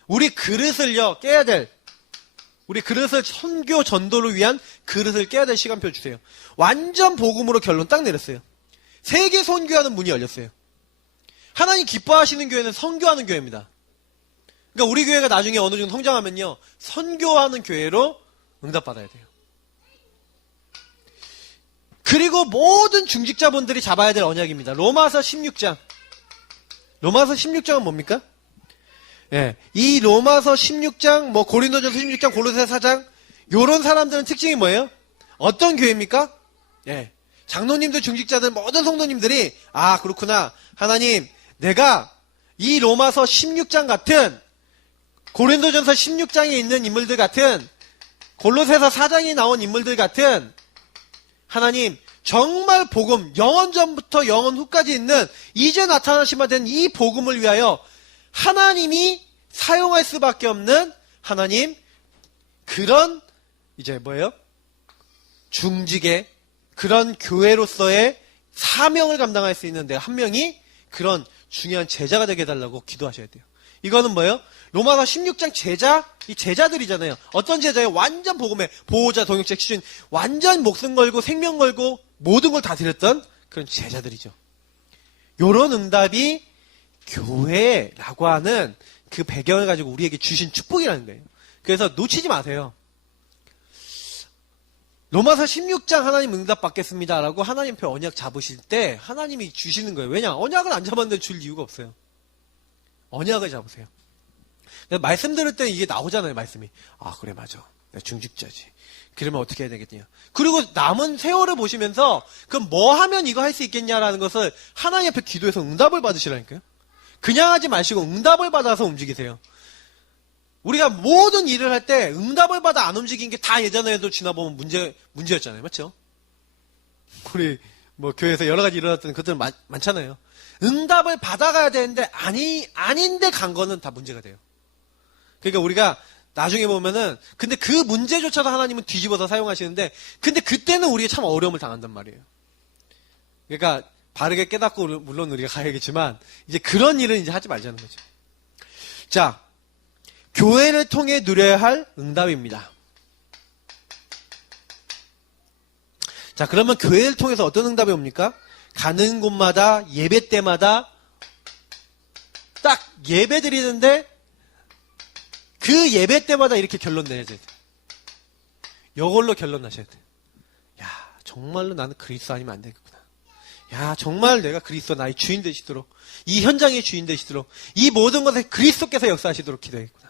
우리 그릇을요 깨야 될 우리 그릇을 선교 전도를 위한 그릇을 깨야 될 시간표 주세요. 완전 복음으로 결론 딱 내렸어요. 세계 선교하는 문이 열렸어요. 하나님 기뻐하시는 교회는 선교하는 교회입니다. 그러니까 우리 교회가 나중에 어느 정도 성장하면요 선교하는 교회로 응답받아야 돼요. 그리고 모든 중직자분들이 잡아야 될 언약입니다. 로마서 16장. 로마서 16장은 뭡니까? 예, 이 로마서 16장, 고린도전서 16장, 골로새 4장 요런 사람들은 특징이 뭐예요? 어떤 교회입니까? 예, 장로님들, 중직자들, 모든 성도님들이 아 그렇구나. 하나님 내가 이 로마서 16장 같은 고린도전서 16장에 있는 인물들 같은 골로새서 4장에 나온 인물들 같은 하나님 정말 복음 영원 전부터 영원 후까지 있는 이제 나타나시마 된 이 복음을 위하여 하나님이 사용할 수밖에 없는 하나님 그런 이제 뭐예요? 중직의 그런 교회로서의 사명을 감당할 수 있는 내가 한 명이 그런 중요한 제자가 되게 해달라고 기도하셔야 돼요. 이거는 뭐예요? 로마서 16장 제자, 이 제자들이잖아요. 어떤 제자예요? 완전 복음의 보호자, 동역자, 기준, 완전 목숨 걸고 생명 걸고 모든 걸 다 드렸던 그런 제자들이죠. 요런 응답이 교회라고 하는 그 배경을 가지고 우리에게 주신 축복이라는 거예요. 그래서 놓치지 마세요. 로마서 16장 하나님 응답 받겠습니다라고 하나님 앞에 언약 잡으실 때 하나님이 주시는 거예요. 왜냐? 언약을 안 잡았는데 줄 이유가 없어요. 언약을 잡으세요. 말씀 들을 때 이게 나오잖아요. 말씀이. 아 그래 맞아. 내가 중직자지. 그러면 어떻게 해야 되겠냐. 그리고 남은 세월을 보시면서 그럼 뭐 하면 이거 할 수 있겠냐라는 것을 하나님 앞에 기도해서 응답을 받으시라니까요. 그냥 하지 마시고 응답을 받아서 움직이세요. 우리가 모든 일을 할 때 응답을 받아 안 움직인 게 다 예전에도 지나보면 문제였잖아요. 맞죠? 우리 뭐 교회에서 여러 가지 일어났던 것들은 많잖아요. 응답을 받아가야 되는데 아닌데 간 거는 다 문제가 돼요. 그러니까 우리가 나중에 보면은 근데 그 문제조차도 하나님은 뒤집어서 사용하시는데 근데 그때는 우리가 참 어려움을 당한단 말이에요. 그러니까 바르게 깨닫고 물론 우리가 가야겠지만 이제 그런 일은 이제 하지 말자는 거죠. 자, 교회를 통해 누려야 할 응답입니다. 자, 그러면 교회를 통해서 어떤 응답이 옵니까? 가는 곳마다 예배 때마다 딱 예배 드리는데 그 예배 때마다 이렇게 결론 내야 돼요. 이걸로 결론 나셔야 돼요. 야, 정말로 나는 그리스도 아니면 안 되겠구나. 야, 정말 내가 그리스도 나의 주인 되시도록 이 현장의 주인 되시도록 이 모든 것에 그리스도께서 역사하시도록 기도하겠구나.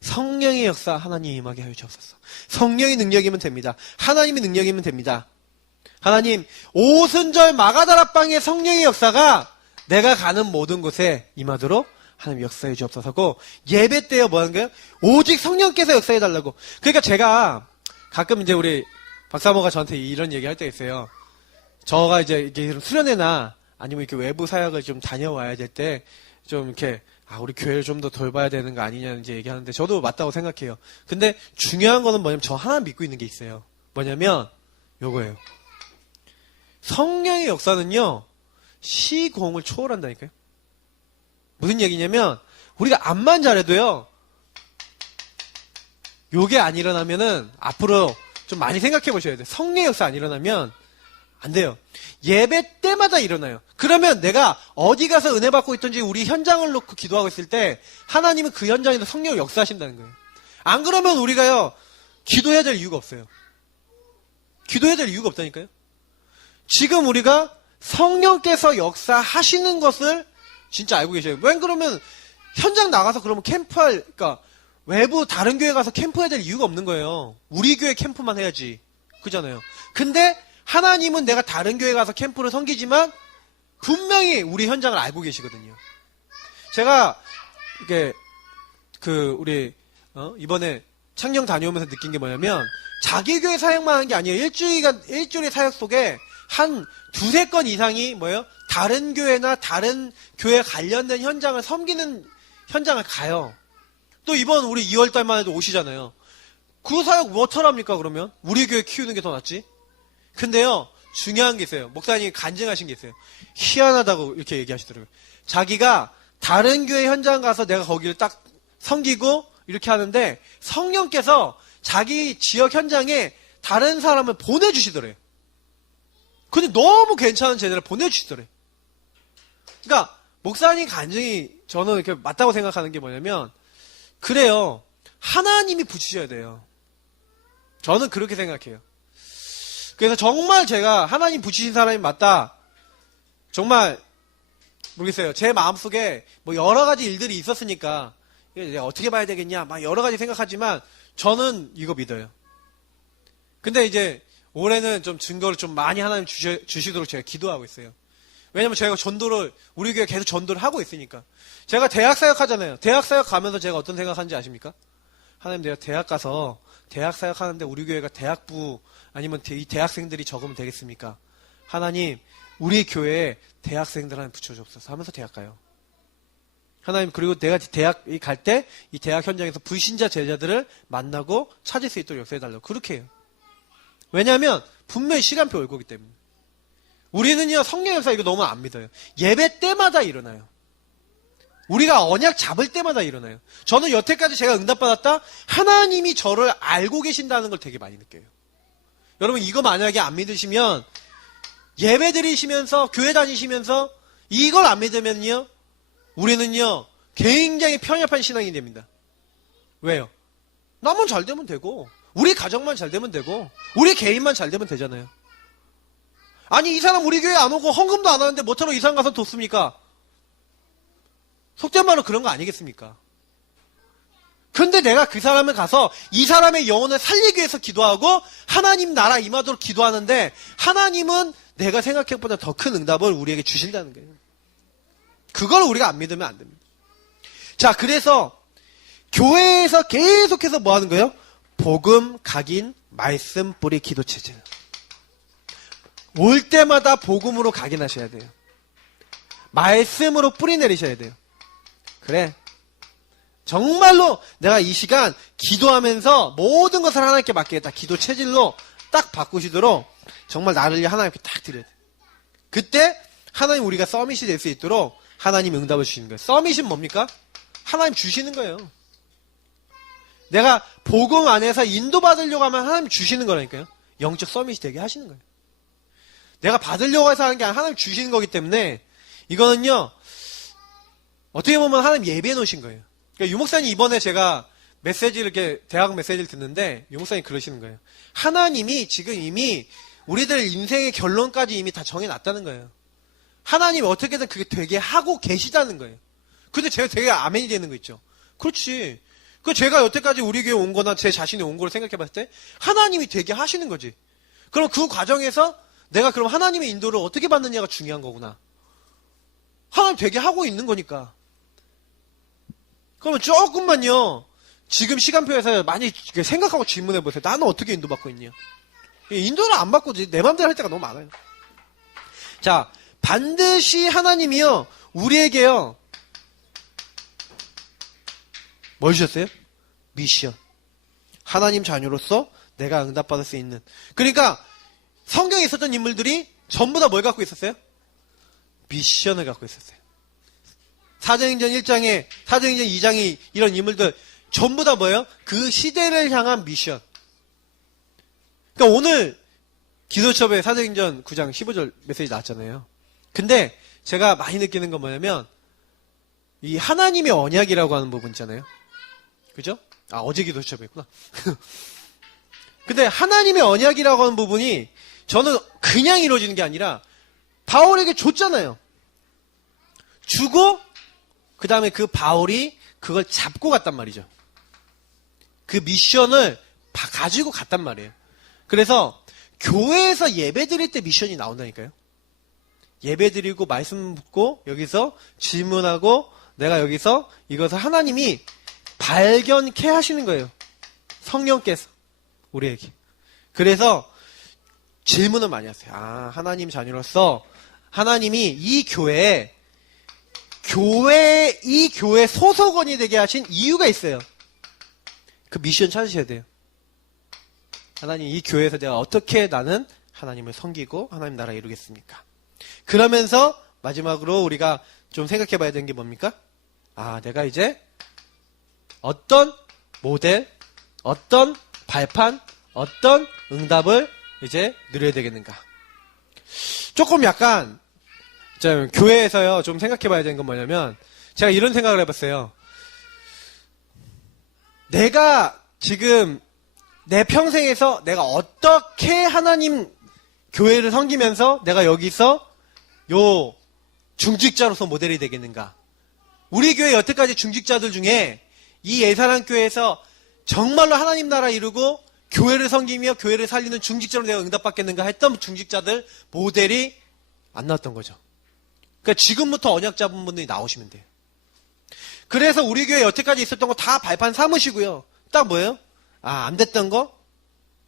성령의 역사 하나님 임하게 하여 주옵소서. 성령의 능력이면 됩니다. 하나님의 능력이면 됩니다. 하나님 오순절 마가다락방의 성령의 역사가 내가 가는 모든 곳에 임하도록 하나님 역사해 주옵소서고 예배 때요 뭐 하는 거예요? 오직 성령께서 역사해 달라고. 그러니까 제가 가끔 이제 우리 박사모가 저한테 이런 얘기 할 때 있어요. 저가 이제 이렇게 수련회나 아니면 이렇게 외부 사역을 좀 다녀와야 될 때 좀 이렇게 우리 교회를 좀 더 돌봐야 되는 거 아니냐는 이제 얘기하는데 저도 맞다고 생각해요. 근데 중요한 거는 뭐냐면 저 하나 믿고 있는 게 있어요. 뭐냐면 요거예요. 성령의 역사는요 시공을 초월한다니까요. 무슨 얘기냐면 우리가 암만 잘해도요 요게 안 일어나면은 앞으로 좀 많이 생각해 보셔야 돼요. 성령의 역사 안 일어나면 안 돼요. 예배 때마다 일어나요. 그러면 내가 어디 가서 은혜 받고 있든지 우리 현장을 놓고 기도하고 있을 때 하나님은 그 현장에서 성령을 역사하신다는 거예요. 안 그러면 우리가요 기도해야 될 이유가 없어요. 기도해야 될 이유가 없다니까요. 지금 우리가 성령께서 역사하시는 것을 진짜 알고 계셔요. 왜 그러면 현장 나가서 그러면 그러니까 외부 다른 교회 가서 캠프해야 될 이유가 없는 거예요. 우리 교회 캠프만 해야지. 그잖아요. 근데 하나님은 내가 다른 교회 가서 캠프를 섬기지만 분명히 우리 현장을 알고 계시거든요. 제가 이게 우리 이번에 창녕 다녀오면서 느낀 게 뭐냐면 자기 교회 사역만 하는 게 아니에요. 일주일의 사역 속에 한 두세 건 이상이 뭐예요? 다른 교회나 다른 교회 관련된 현장을 섬기는 현장을 가요. 또 이번 우리 2월달만 해도 오시잖아요. 그 사역 뭐처럼합니까 그러면? 우리 교회 키우는 게 더 낫지? 근데요 중요한 게 있어요. 목사님이 간증하신 게 있어요. 희한하다고 이렇게 얘기하시더라고요. 자기가 다른 교회 현장 가서 내가 거기를 딱 섬기고 이렇게 하는데 성령께서 자기 지역 현장에 다른 사람을 보내주시더래요. 근데 너무 괜찮은 제자를 보내주시더래요. 그러니까 목사님 간증이 저는 이렇게 맞다고 생각하는 게 뭐냐면 그래요. 하나님이 붙이셔야 돼요. 저는 그렇게 생각해요. 그래서 정말 제가 하나님 붙이신 사람이 맞다. 정말 모르겠어요. 제 마음속에 뭐 여러 가지 일들이 있었으니까 내가 어떻게 봐야 되겠냐 막 여러 가지 생각하지만 저는 이거 믿어요. 근데 이제 올해는 좀 증거를 좀 많이 하나님 주시도록 제가 기도하고 있어요. 왜냐면 제가 전도를, 우리 교회 계속 전도를 하고 있으니까. 제가 대학 사역 하잖아요. 대학 사역 가면서 제가 어떤 생각하는지 아십니까? 하나님, 내가 대학 가서 대학 사역 하는데 우리 교회가 대학부 아니면 이 대학생들이 적으면 되겠습니까? 하나님, 우리 교회에 대학생들 하나 붙여주옵소서 하면서 대학 가요. 하나님, 그리고 내가 대학 갈 때 이 대학 현장에서 불신자 제자들을 만나고 찾을 수 있도록 역사해달라고 그렇게 해요. 왜냐하면 분명히 시간표 올 거기 때문에. 우리는요, 성령 역사 이거 너무 안 믿어요. 예배 때마다 일어나요. 우리가 언약 잡을 때마다 일어나요. 저는 여태까지 제가 응답받았다, 하나님이 저를 알고 계신다는 걸 되게 많이 느껴요. 여러분, 이거 만약에 안 믿으시면, 예배 드리시면서, 교회 다니시면서, 이걸 안 믿으면요, 우리는요, 굉장히 편협한 신앙이 됩니다. 왜요? 나만 잘 되면 되고, 우리 가정만 잘 되면 되고, 우리 개인만 잘 되면 되잖아요. 아니, 이 사람 우리 교회 안 오고 헌금도 안 하는데 뭐하러 이상 가서 돕습니까? 속된 말로 그런 거 아니겠습니까? 근데 내가 그 사람을 가서 이 사람의 영혼을 살리기 위해서 기도하고 하나님 나라 임하도록 기도하는데 하나님은 내가 생각했보다 더 큰 응답을 우리에게 주신다는 거예요. 그걸 우리가 안 믿으면 안 됩니다. 자, 그래서 교회에서 계속해서 뭐 하는 거예요? 복음, 각인, 말씀, 뿌리, 기도 체질. 올 때마다 복음으로 각인하셔야 돼요. 말씀으로 뿌리 내리셔야 돼요. 그래. 정말로 내가 이 시간 기도하면서 모든 것을 하나님께 맡기겠다. 기도 체질로 딱 바꾸시도록 정말 나를 위해 하나님께 딱 드려야 돼. 그때 하나님 우리가 서밋이 될 수 있도록 하나님 응답을 주시는 거예요. 서밋은 뭡니까? 하나님 주시는 거예요. 내가 복음 안에서 인도받으려고 하면 하나님 주시는 거라니까요. 영적 서밋이 되게 하시는 거예요. 내가 받으려고 해서 하는 게 아니라 하나님 주시는 거기 때문에 이거는요, 어떻게 보면 하나님 예배해 놓으신 거예요. 그러니까 유목사님 이번에 제가 메시지를 이렇게 대학 메시지를 듣는데 유목사님 그러시는 거예요. 하나님이 지금 이미 우리들 인생의 결론까지 이미 다 정해놨다는 거예요. 하나님이 어떻게든 그게 되게 하고 계시다는 거예요. 근데 제가 되게 아멘이 되는 거 있죠. 그렇지. 그 제가 여태까지 우리 교회 온 거나 제 자신이 온 거를 생각해 봤을 때 하나님이 되게 하시는 거지. 그럼 그 과정에서 내가 그럼 하나님의 인도를 어떻게 받느냐가 중요한 거구나. 하나님 되게 하고 있는 거니까. 그러면 조금만요, 지금 시간표에서 많이 생각하고 질문해 보세요. 나는 어떻게 인도받고 있냐? 인도를 안 받고 내 맘대로 할 때가 너무 많아요. 자, 반드시 하나님이요, 우리에게요, 뭘 주셨어요? 미션. 하나님 자녀로서 내가 응답받을 수 있는. 그러니까 성경에 있었던 인물들이 전부 다 뭘 갖고 있었어요? 미션을 갖고 있었어요. 사도행전 1장에, 사도행전 2장이 이런 인물들 전부 다 뭐예요? 그 시대를 향한 미션. 그러니까 오늘 기도첩에 사도행전 9장 15절 메시지 나왔잖아요. 근데 제가 많이 느끼는 건 뭐냐면 이 하나님의 언약이라고 하는 부분 있잖아요. 그죠? 아, 어제 기도첩에 있구나. 근데 하나님의 언약이라고 하는 부분이 저는 그냥 이루어지는 게 아니라 바울에게 줬잖아요. 주고 그 다음에 그 바울이 그걸 잡고 갔단 말이죠. 그 미션을 가지고 갔단 말이에요. 그래서 교회에서 예배 드릴 때 미션이 나온다니까요. 예배 드리고 말씀 듣고 여기서 질문하고 내가 여기서 이것을 하나님이 발견케 하시는 거예요. 성령께서 우리에게. 그래서 질문을 많이 하세요. 아, 하나님 자녀로서 하나님이 이 교회 소속원이 되게 하신 이유가 있어요. 그 미션 찾으셔야 돼요. 하나님, 이 교회에서 내가 어떻게 나는 하나님을 섬기고 하나님 나라 이루겠습니까? 그러면서 마지막으로 우리가 좀 생각해 봐야 되는 게 뭡니까? 아, 내가 이제 어떤 모델, 어떤 발판, 어떤 응답을 이제 누려야 되겠는가? 조금 약간 교회에서요, 좀 생각해 봐야 되는 건 뭐냐면, 제가 이런 생각을 해봤어요. 내가 지금 내 평생에서 내가 어떻게 하나님 교회를 섬기면서 내가 여기서 요 중직자로서 모델이 되겠는가? 우리 교회 여태까지 중직자들 중에 이 예사랑교회에서 정말로 하나님 나라 이루고 교회를 섬기며 교회를 살리는 중직자로 내가 응답받겠는가 했던 중직자들 모델이 안 나왔던 거죠. 그러니까 지금부터 언약 잡은 분들이 나오시면 돼요. 그래서 우리 교회 여태까지 있었던 거 다 발판 삼으시고요. 딱 뭐예요? 안 됐던 거?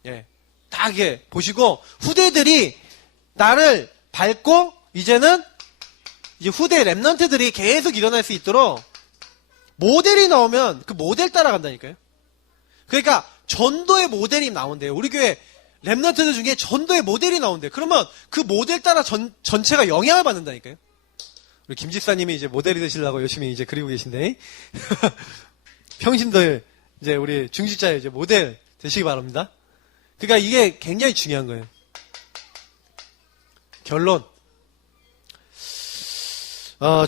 예. 다 이게 보시고 후대들이 나를 밟고 이제는 이제 후대 랩런트들이 계속 일어날 수 있도록 모델이 나오면 그 모델 따라간다니까요. 그러니까 전도의 모델이 나온대요. 우리 교회 랩런트들 중에 전도의 모델이 나온대요. 그러면 그 모델 따라 전체가 영향을 받는다니까요. 우리 김 집사님이 이제 모델이 되시려고 열심히 이제 그리고 계신데 평신도의 이제 우리 중직자의 이제 모델 되시기 바랍니다. 그러니까 이게 굉장히 중요한 거예요. 결론.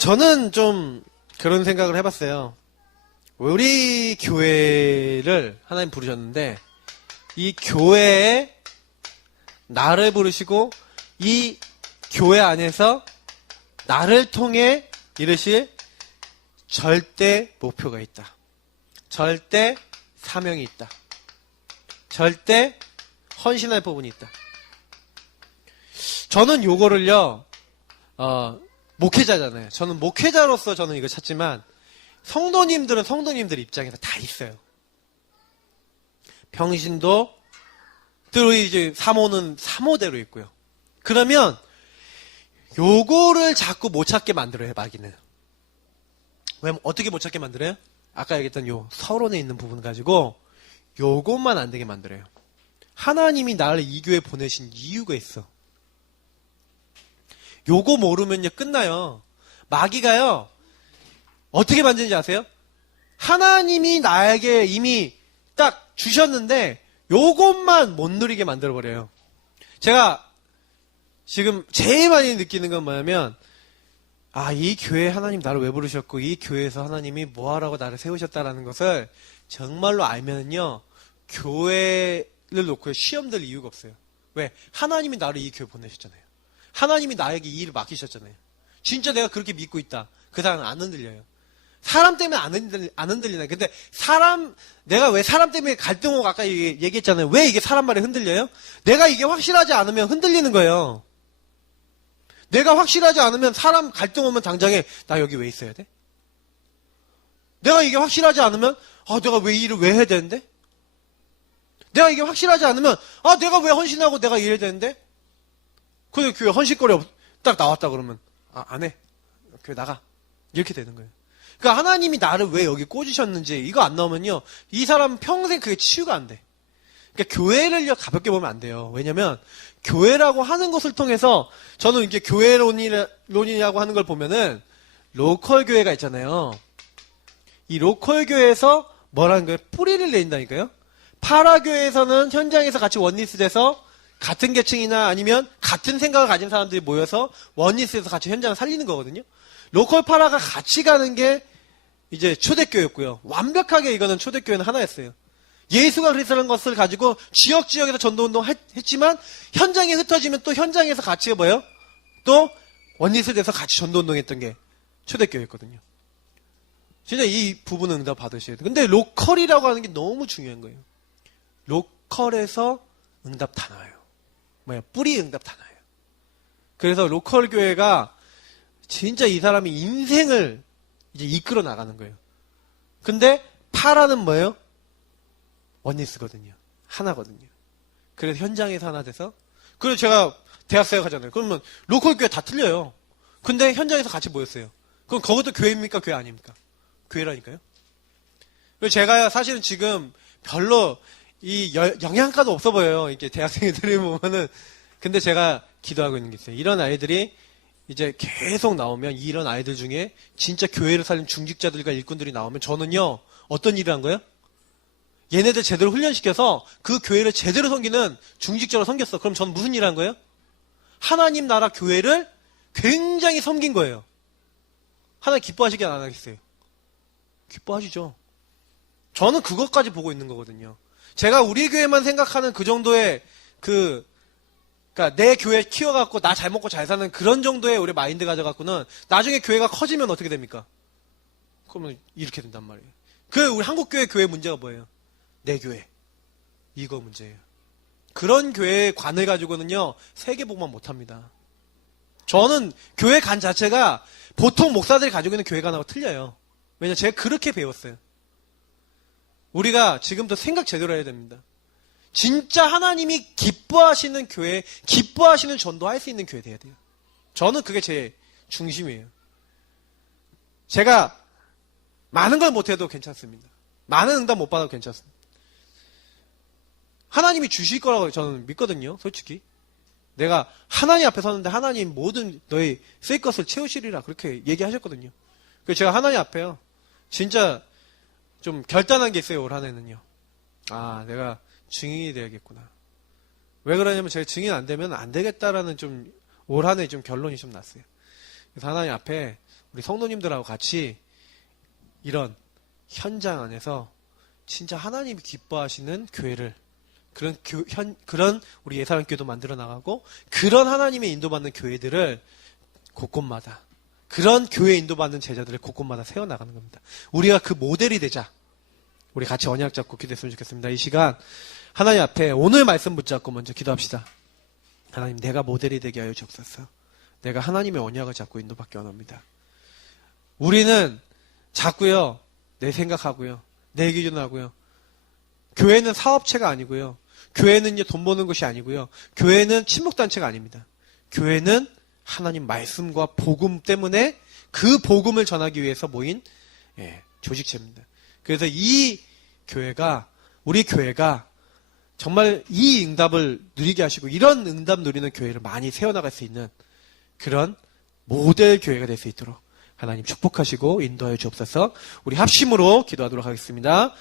저는 좀 그런 생각을 해봤어요. 우리 교회를 하나님 부르셨는데 이 교회에 나를 부르시고 이 교회 안에서 나를 통해 이르실 절대 목표가 있다. 절대 사명이 있다. 절대 헌신할 부분이 있다. 저는 요거를요, 목회자잖아요. 저는 목회자로서 저는 이걸 찾지만, 성도님들은 성도님들 입장에서 다 있어요. 평신도, 또 이제 사모는 사모대로 있고요. 그러면, 요거를 자꾸 못 찾게 만들어요, 마귀는. 왜, 어떻게 못 찾게 만들어요? 아까 얘기했던 요 서론에 있는 부분 가지고, 요것만 안 되게 만들어요. 하나님이 나를 이 교회에 보내신 이유가 있어. 요거 모르면요 끝나요. 마귀가요 어떻게 만드는지 아세요? 하나님이 나에게 이미 딱 주셨는데 요것만 못 누리게 만들어버려요. 제가 지금 제일 많이 느끼는 건 뭐냐면 이 교회에 하나님 나를 왜 부르셨고 이 교회에서 하나님이 뭐하라고 나를 세우셨다라는 것을 정말로 알면요 교회를 놓고 시험 들 이유가 없어요. 왜? 하나님이 나를 이 교회 보내셨잖아요. 하나님이 나에게 이 일을 맡기셨잖아요. 진짜 내가 그렇게 믿고 있다. 그 사람은 안 흔들려요. 사람 때문에 안 흔들리나요? 근데 내가 왜 사람 때문에 갈등 오고 아까 얘기했잖아요. 왜 이게 사람 말에 흔들려요? 내가 이게 확실하지 않으면 흔들리는 거예요. 내가 확실하지 않으면 사람 갈등 오면 당장에 나 여기 왜 있어야 돼? 내가 이게 확실하지 않으면 내가 왜 이 일을 왜 해야 되는데? 내가 이게 확실하지 않으면 내가 왜 헌신하고 내가 일해야 되는데? 근데 교회 헌신거리 딱 나왔다 그러면 안 해. 교회 나가. 이렇게 되는 거예요. 그러니까 하나님이 나를 왜 여기 꽂으셨는지 이거 안 나오면요. 이 사람은 평생 그게 치유가 안 돼. 그러니까 교회를 가볍게 보면 안 돼요. 왜냐면 교회라고 하는 것을 통해서 저는 이제 교회론이라고 하는 걸 보면은 로컬 교회가 있잖아요. 이 로컬 교회에서 뭐라는 거예요? 뿌리를 내린다니까요. 파라교회에서는 현장에서 같이 원리스 돼서 같은 계층이나 아니면 같은 생각을 가진 사람들이 모여서 원리스에서 같이 현장을 살리는 거거든요. 로컬 파라가 같이 가는 게 이제 초대교회였고요. 완벽하게 이거는 초대교회는 하나였어요. 예수가 그리스도라는 것을 가지고 지역에서 전도운동 했지만 현장에 흩어지면 또 현장에서 같이 뭐예요? 또 원리스 돼서 같이 전도운동했던 게 초대교회였거든요. 진짜 이 부분은 응답 받으셔야 돼요. 근데 로컬이라고 하는 게 너무 중요한 거예요. 로컬에서 응답 다 나와요. 뿌리 응답 다 나와요. 그래서 로컬 교회가 진짜 이 사람이 인생을 이제 이끌어 나가는 거예요. 근데 파라는 뭐예요? 원리스거든요. 하나거든요. 그래서 현장에서 하나 돼서 그래서 제가 대학생활 하잖아요. 그러면 로컬 교회 다 틀려요. 근데 현장에서 같이 모였어요. 그럼 그것도 교회입니까? 교회 아닙니까? 교회라니까요. 그리고 제가 사실은 지금 별로 이 영양가도 없어 보여요. 이렇게 대학생들이 보면은. 근데 제가 기도하고 있는 게 있어요. 이런 아이들이 이제 계속 나오면 이런 아이들 중에 진짜 교회를 살린 중직자들과 일꾼들이 나오면 저는요 어떤 일을 한 거예요? 얘네들 제대로 훈련시켜서 그 교회를 제대로 섬기는 중직자로 섬겼어. 그럼 저는 무슨 일을 한 거예요? 하나님 나라 교회를 굉장히 섬긴 거예요. 하나님 기뻐하시게 안 하겠어요? 기뻐하시죠. 저는 그것까지 보고 있는 거거든요. 제가 우리 교회만 생각하는 그 정도의 그러니까 내 교회 키워갖고 나 잘 먹고 잘 사는 그런 정도의 우리 마인드 가져갖고는 나중에 교회가 커지면 어떻게 됩니까? 그러면 이렇게 된단 말이에요. 우리 한국교회 문제가 뭐예요? 내 교회. 이거 문제예요. 그런 교회 관을 가지고는요, 세계복만 못합니다. 저는 교회 관 자체가 보통 목사들이 가지고 있는 교회 관하고 틀려요. 왜냐면 제가 그렇게 배웠어요. 우리가 지금도 생각 제대로 해야 됩니다. 진짜 하나님이 기뻐하시는 교회, 기뻐하시는 전도할 수 있는 교회 돼야 돼요. 저는 그게 제 중심이에요. 제가 많은 걸 못해도 괜찮습니다. 많은 응답 못 받아도 괜찮습니다. 하나님이 주실 거라고 저는 믿거든요. 솔직히. 내가 하나님 앞에 섰는데 하나님 모든 너희 쓸 것을 채우시리라 그렇게 얘기하셨거든요. 그래서 제가 하나님 앞에요. 진짜 좀 결단한 게 있어요. 올 한 해는요. 아, 내가 증인이 돼야겠구나. 왜 그러냐면 제가 증인 안 되면 안 되겠다라는 좀 올 한 해 좀 결론이 좀 났어요. 그래서 하나님 앞에 우리 성도님들하고 같이 이런 현장 안에서 진짜 하나님이 기뻐하시는 교회를 그런 우리 예사랑교도 만들어 나가고 그런 하나님의 인도받는 교회들을 곳곳마다 그런 교회 인도받는 제자들을 곳곳마다 세워나가는 겁니다. 우리가 그 모델이 되자. 우리 같이 언약 잡고 기도했으면 좋겠습니다. 이 시간 하나님 앞에 오늘 말씀 붙잡고 먼저 기도합시다. 하나님, 내가 모델이 되게 하여 주옵소서. 내가 하나님의 언약을 잡고 인도받기 원합니다. 우리는 자꾸요, 내 생각하고요, 내 기준하고요. 교회는 사업체가 아니고요. 교회는요, 돈 버는 것이 아니고요. 교회는 친목단체가 아닙니다. 교회는 하나님 말씀과 복음 때문에 그 복음을 전하기 위해서 모인 조직체입니다. 그래서 이 교회가, 우리 교회가 정말 이 응답을 누리게 하시고 이런 응답 누리는 교회를 많이 세워나갈 수 있는 그런 모델 교회가 될 수 있도록 하나님 축복하시고 인도하여 주옵소서. 우리 합심으로 기도하도록 하겠습니다.